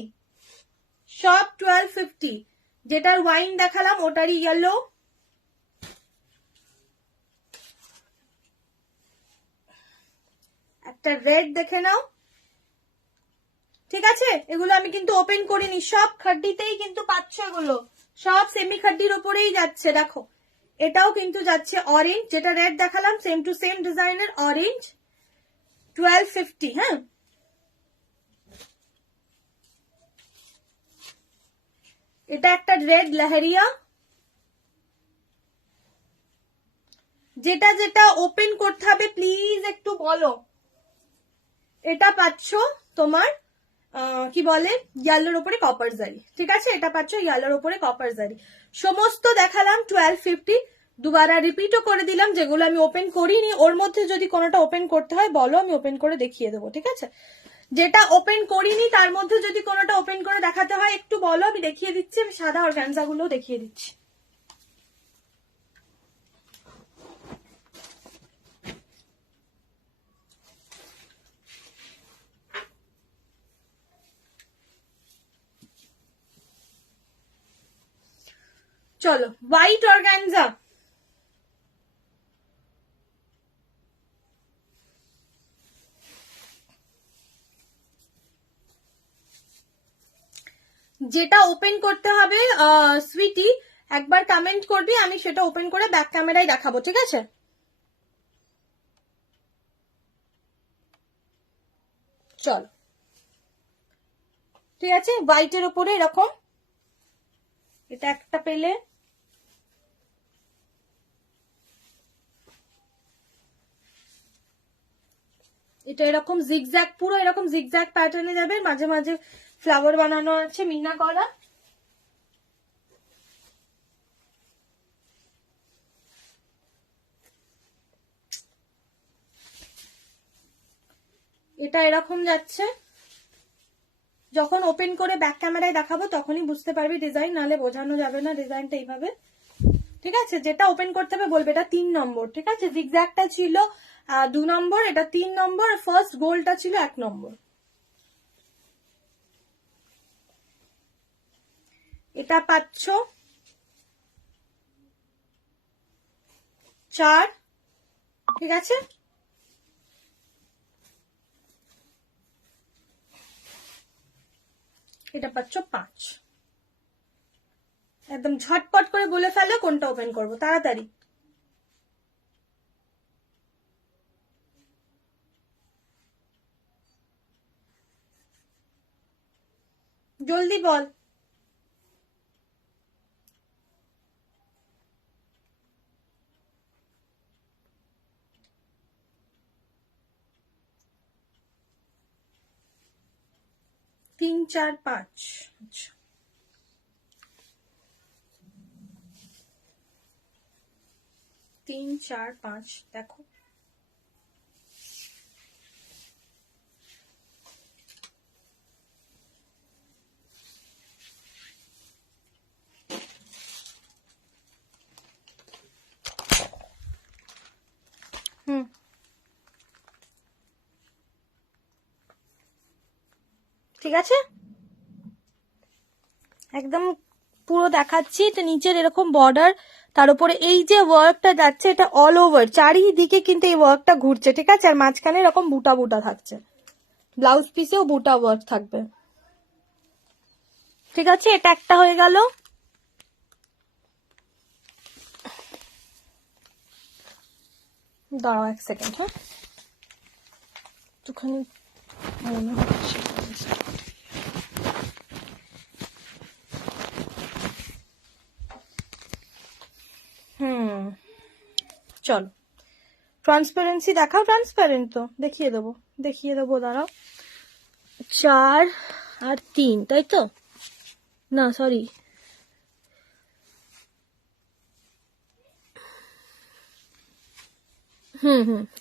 সব 1250। যেটার ওয়াইন দেখালাম ওটারই ইয়েলো। একটা রেড দেখে নাও, ঠিক আছে? এগুলো আমি কিন্তু ওপেন করিনি, সব খাড্ডিতেই কিন্তু পাচ্ছ, এগুলো সব সেমি খাড্ডির ওপরেই যাচ্ছে। দেখো এটাও কিন্তু যাচ্ছে অরেঞ্জ, যেটা রেড দেখালাম সেম টু সেম ডিজাইনের অরেঞ্জ, 1250। হ্যাঁ, এটা একটা রেড লহেরিয়া। যেটা যেটা ওপেন করতে হবে প্লিজ একটু বলো। এটা পাচ্ছ তোমার কি বলে, ইয়েলোর উপরে কপার জারি, ঠিক আছে? এটা পাচ্ছ ইয়েলোর উপরে কপার জারি। সমস্ত দেখালাম 1250। দুবারা রিপিটও করে দিলাম, যেগুলো আমি ওপেন করিনি ওর মধ্যে যদি কোনোটা ওপেন করতে হয় বলো, আমি ওপেন করে দেখিয়ে দেবো, ঠিক আছে? যেটা ওপেন করিনি তার মধ্যে যদি কোনোটা ওপেন করে দেখাতে হয় একটু বলো, আমি দেখিয়ে দিচ্ছি। আমি সাদা অর্গানজা গুলো দেখিয়ে দিচ্ছি। চলো, হোয়াইট অর্গানজা, যেটা ওপেন করতে হবে সুইটি একবার কমেন্ট করবি, আমি সেটা ওপেন করে ব্যাক ক্যামেরায় দেখাবো, ঠিক আছে? চল, ঠিক আছে? হোয়াইটের উপরে এরকম, এটা একটা পেলে, এটা এরকম জিগজ্যাগ, পুরো এরকম জিগজ্যাগ প্যাটার্নে যাবে, মাঝে মাঝে ফ্লাওয়ার বানানো আছে মিনা করা। এটা এরকম যাচ্ছে। যখন ওপেন করে ব্যাক ক্যামেরায় দেখাবো তখনই বুঝতে পারবি ডিজাইন, নাহলে বোঝানো যাবে না ডিজাইনটা এইভাবে, ঠিক আছে? যেটা ওপেন করতে হবে বলবে। এটা 3 নম্বর, ঠিক আছে? জিগজ্যাগটা ছিল 2 নম্বর, এটা 3 নম্বর, ফার্স্ট গোলটা ছিল 1 নম্বর। এটা পাচ্ছ 4, ঠিক আছে? এটা পাচ্ছ 5। একদম ঝটপট করে বলে ফেলো কোনটা ওপেন করবো, তাড়াতাড়ি। জলদি বল। তিন, চার, 5। আচ্ছা, 3, 4, 5 দেখো। ঠিক আছে, একদম পুরো দেখাচ্ছি। এটা নিচের এরকম বর্ডার, তার উপরে এই যে ওয়ার্কটা যাচ্ছে এটা অল ওভার চারিদিকে কিন্তু এই ওয়ার্কটা ঘুরছে, ঠিক আছে? আর মাঝখানে এরকম বুটা বুটা থাকছে, ব্লাউজ পিসেও বুটা ওয়ার্ক থাকবে, ঠিক আছে? এটা একটা হয়ে গেল। দাঁড়াও 1 সেকেন্ড। হ্যাঁ, একটুখানি মনে হচ্ছে চলো ট্রান্সপারেন্সি দেখাও। ট্রান্সপারেন্ট তো দেখিয়ে দেবো দাঁড়াও। 4 আর 3, তাই তো? না সরি,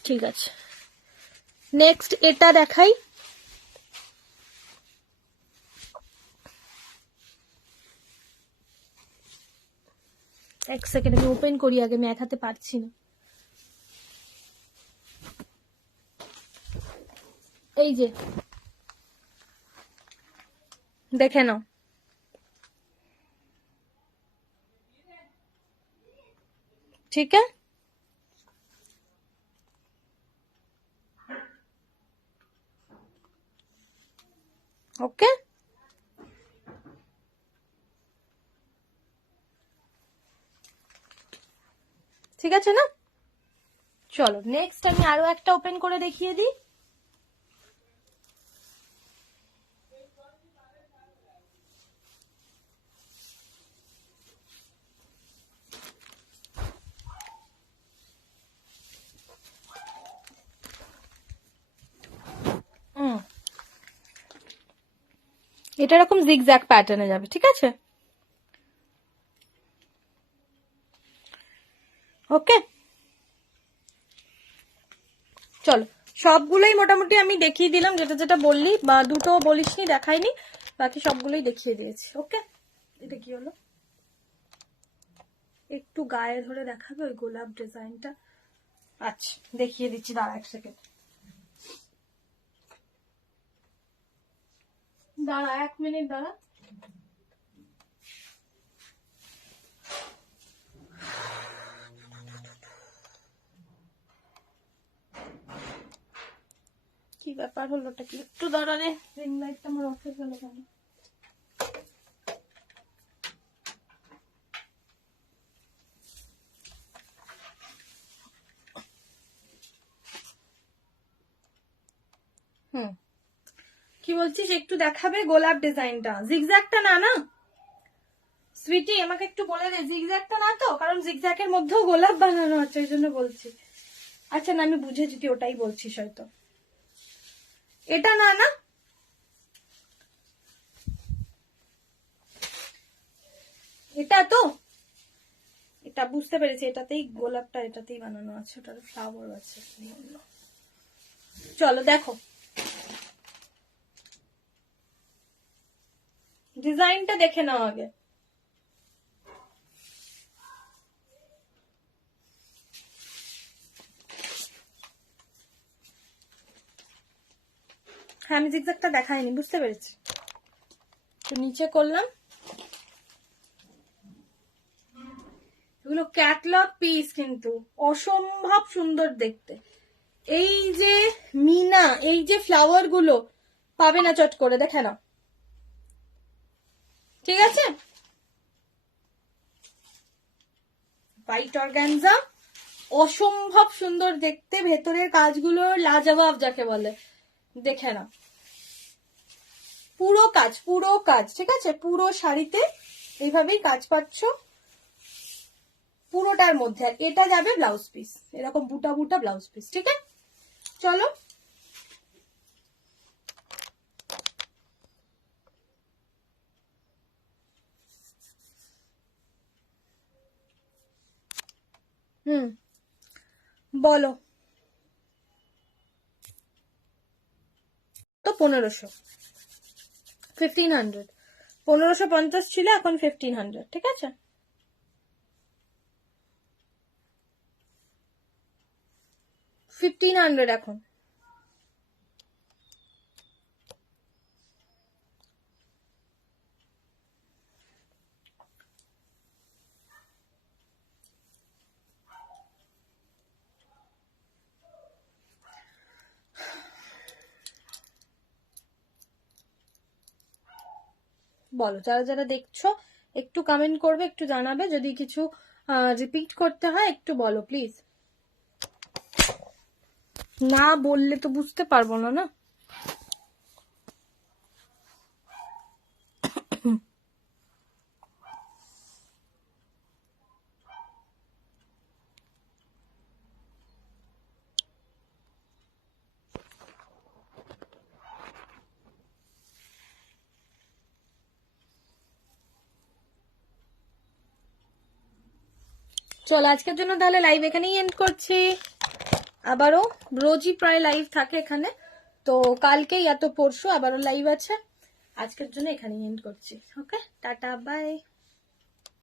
ঠিক আছে। নেক্সট এটা দেখাই। এক সেকেন্ড আমি ওপেন করি আগে, আমি এক হাতে পারছি না। এই যে দেখে নাও, ঠিক আছে? ওকে, ঠিক আছে না? চলো নেক্সট আমি আরো একটা ওপেন করে দেখিয়ে দিই। এটা এরকম জিগজ্যাগ প্যাটার্নে যাবে, ঠিক আছে? ওকে, চলো সবগুলোই মোটামুটি আমি দেখিয়ে দিলাম, যেটা যেটা বললি, বা দুটো বলিসনি দেখাইনি, বাকি সবগুলোই দেখিয়ে দিয়েছি। ওকে, এটা কি হলো? একটু গায়ে ধরে দেখাবে ওই গোলাপ ডিজাইনটা? আচ্ছা দেখিয়ে দিচ্ছি, দাঁড়া 1 সেকেন্ড, দাঁড়া 1 মিনিট দাঁড়া। কি ব্যাপার হলো, ওটা কি? একটু দাঁড়া রে, রিং লাইটটা আমার অফে গেল কেন? কি বলছিস? একটু দেখাবে গোলাপ ডিজাইনটা, জিগজ্যাগটা না? না সুইটি, আমাকে একটু বলে দে, জিগজ্যাগটা না তো? কারণ জিগজ্যাগের মধ্যেও গোলাপ বানানো আছে, ওই জন্য বলছি। আচ্ছা না, আমি বুঝেছি তুই ওটাই বলছিস হয়তো। এটা না? না এটা তো, এটা বুঝতে পেরেছি, এটাতেই গোলাপটা এটাতেই বানানো আছে, ওটার ফ্লাওয়ার আছে। চলো দেখো ডিজাইনটা দেখে নাও আগে। হ্যাঁ আমি জিগজ্যাগটা দেখাইনি, বুঝতে পেরেছি। তো নিচে করলাম, এগুলো ক্যাটলগ পিস, কিন্তু অসম্ভব সুন্দর দেখতে। এই যে মিনা, এই যে ফ্লাওয়ার গুলো পাবে না চট করে, দেখে নাও, ঠিক আছে? হোয়াইট অর্গানজা, অসম্ভব সুন্দর দেখতে, ভেতরের কাজগুলো লাজবাব যাকে বলে, দেখে নাও। পুরো কাজ, ঠিক আছে? পুরো শাড়িতে এইভাবেই কাজ পাচ্ছ পুরোটার মধ্যে। আর এটা যাবে ব্লাউজ পিস, এরকম বুটা বুটা ব্লাউজ পিস, ঠিক আছে? চলো বলো। তো 1500, 1500, 1550 ছিল, এখন 1500, ঠিক আছে? $1500 এখন। বলো, যারা যারা দেখছো একটু কমেন্ট করবে, একটু জানাবে, যদি কিছু রিপিট করতে হয় একটু বলো প্লিজ। না বললে তো বুঝতে পারবো না না। চল আজকের জন্য তাহলে লাইভ এখানেই এন্ড করছি। আবারও রোজই প্রায় লাইভ থাকে এখানে, তো কালকে ইয়া তো পরশু আবারও লাইভ আছে। আজকের জন্য এখানেই এন্ড করছি। ওকে, টাটা বাই।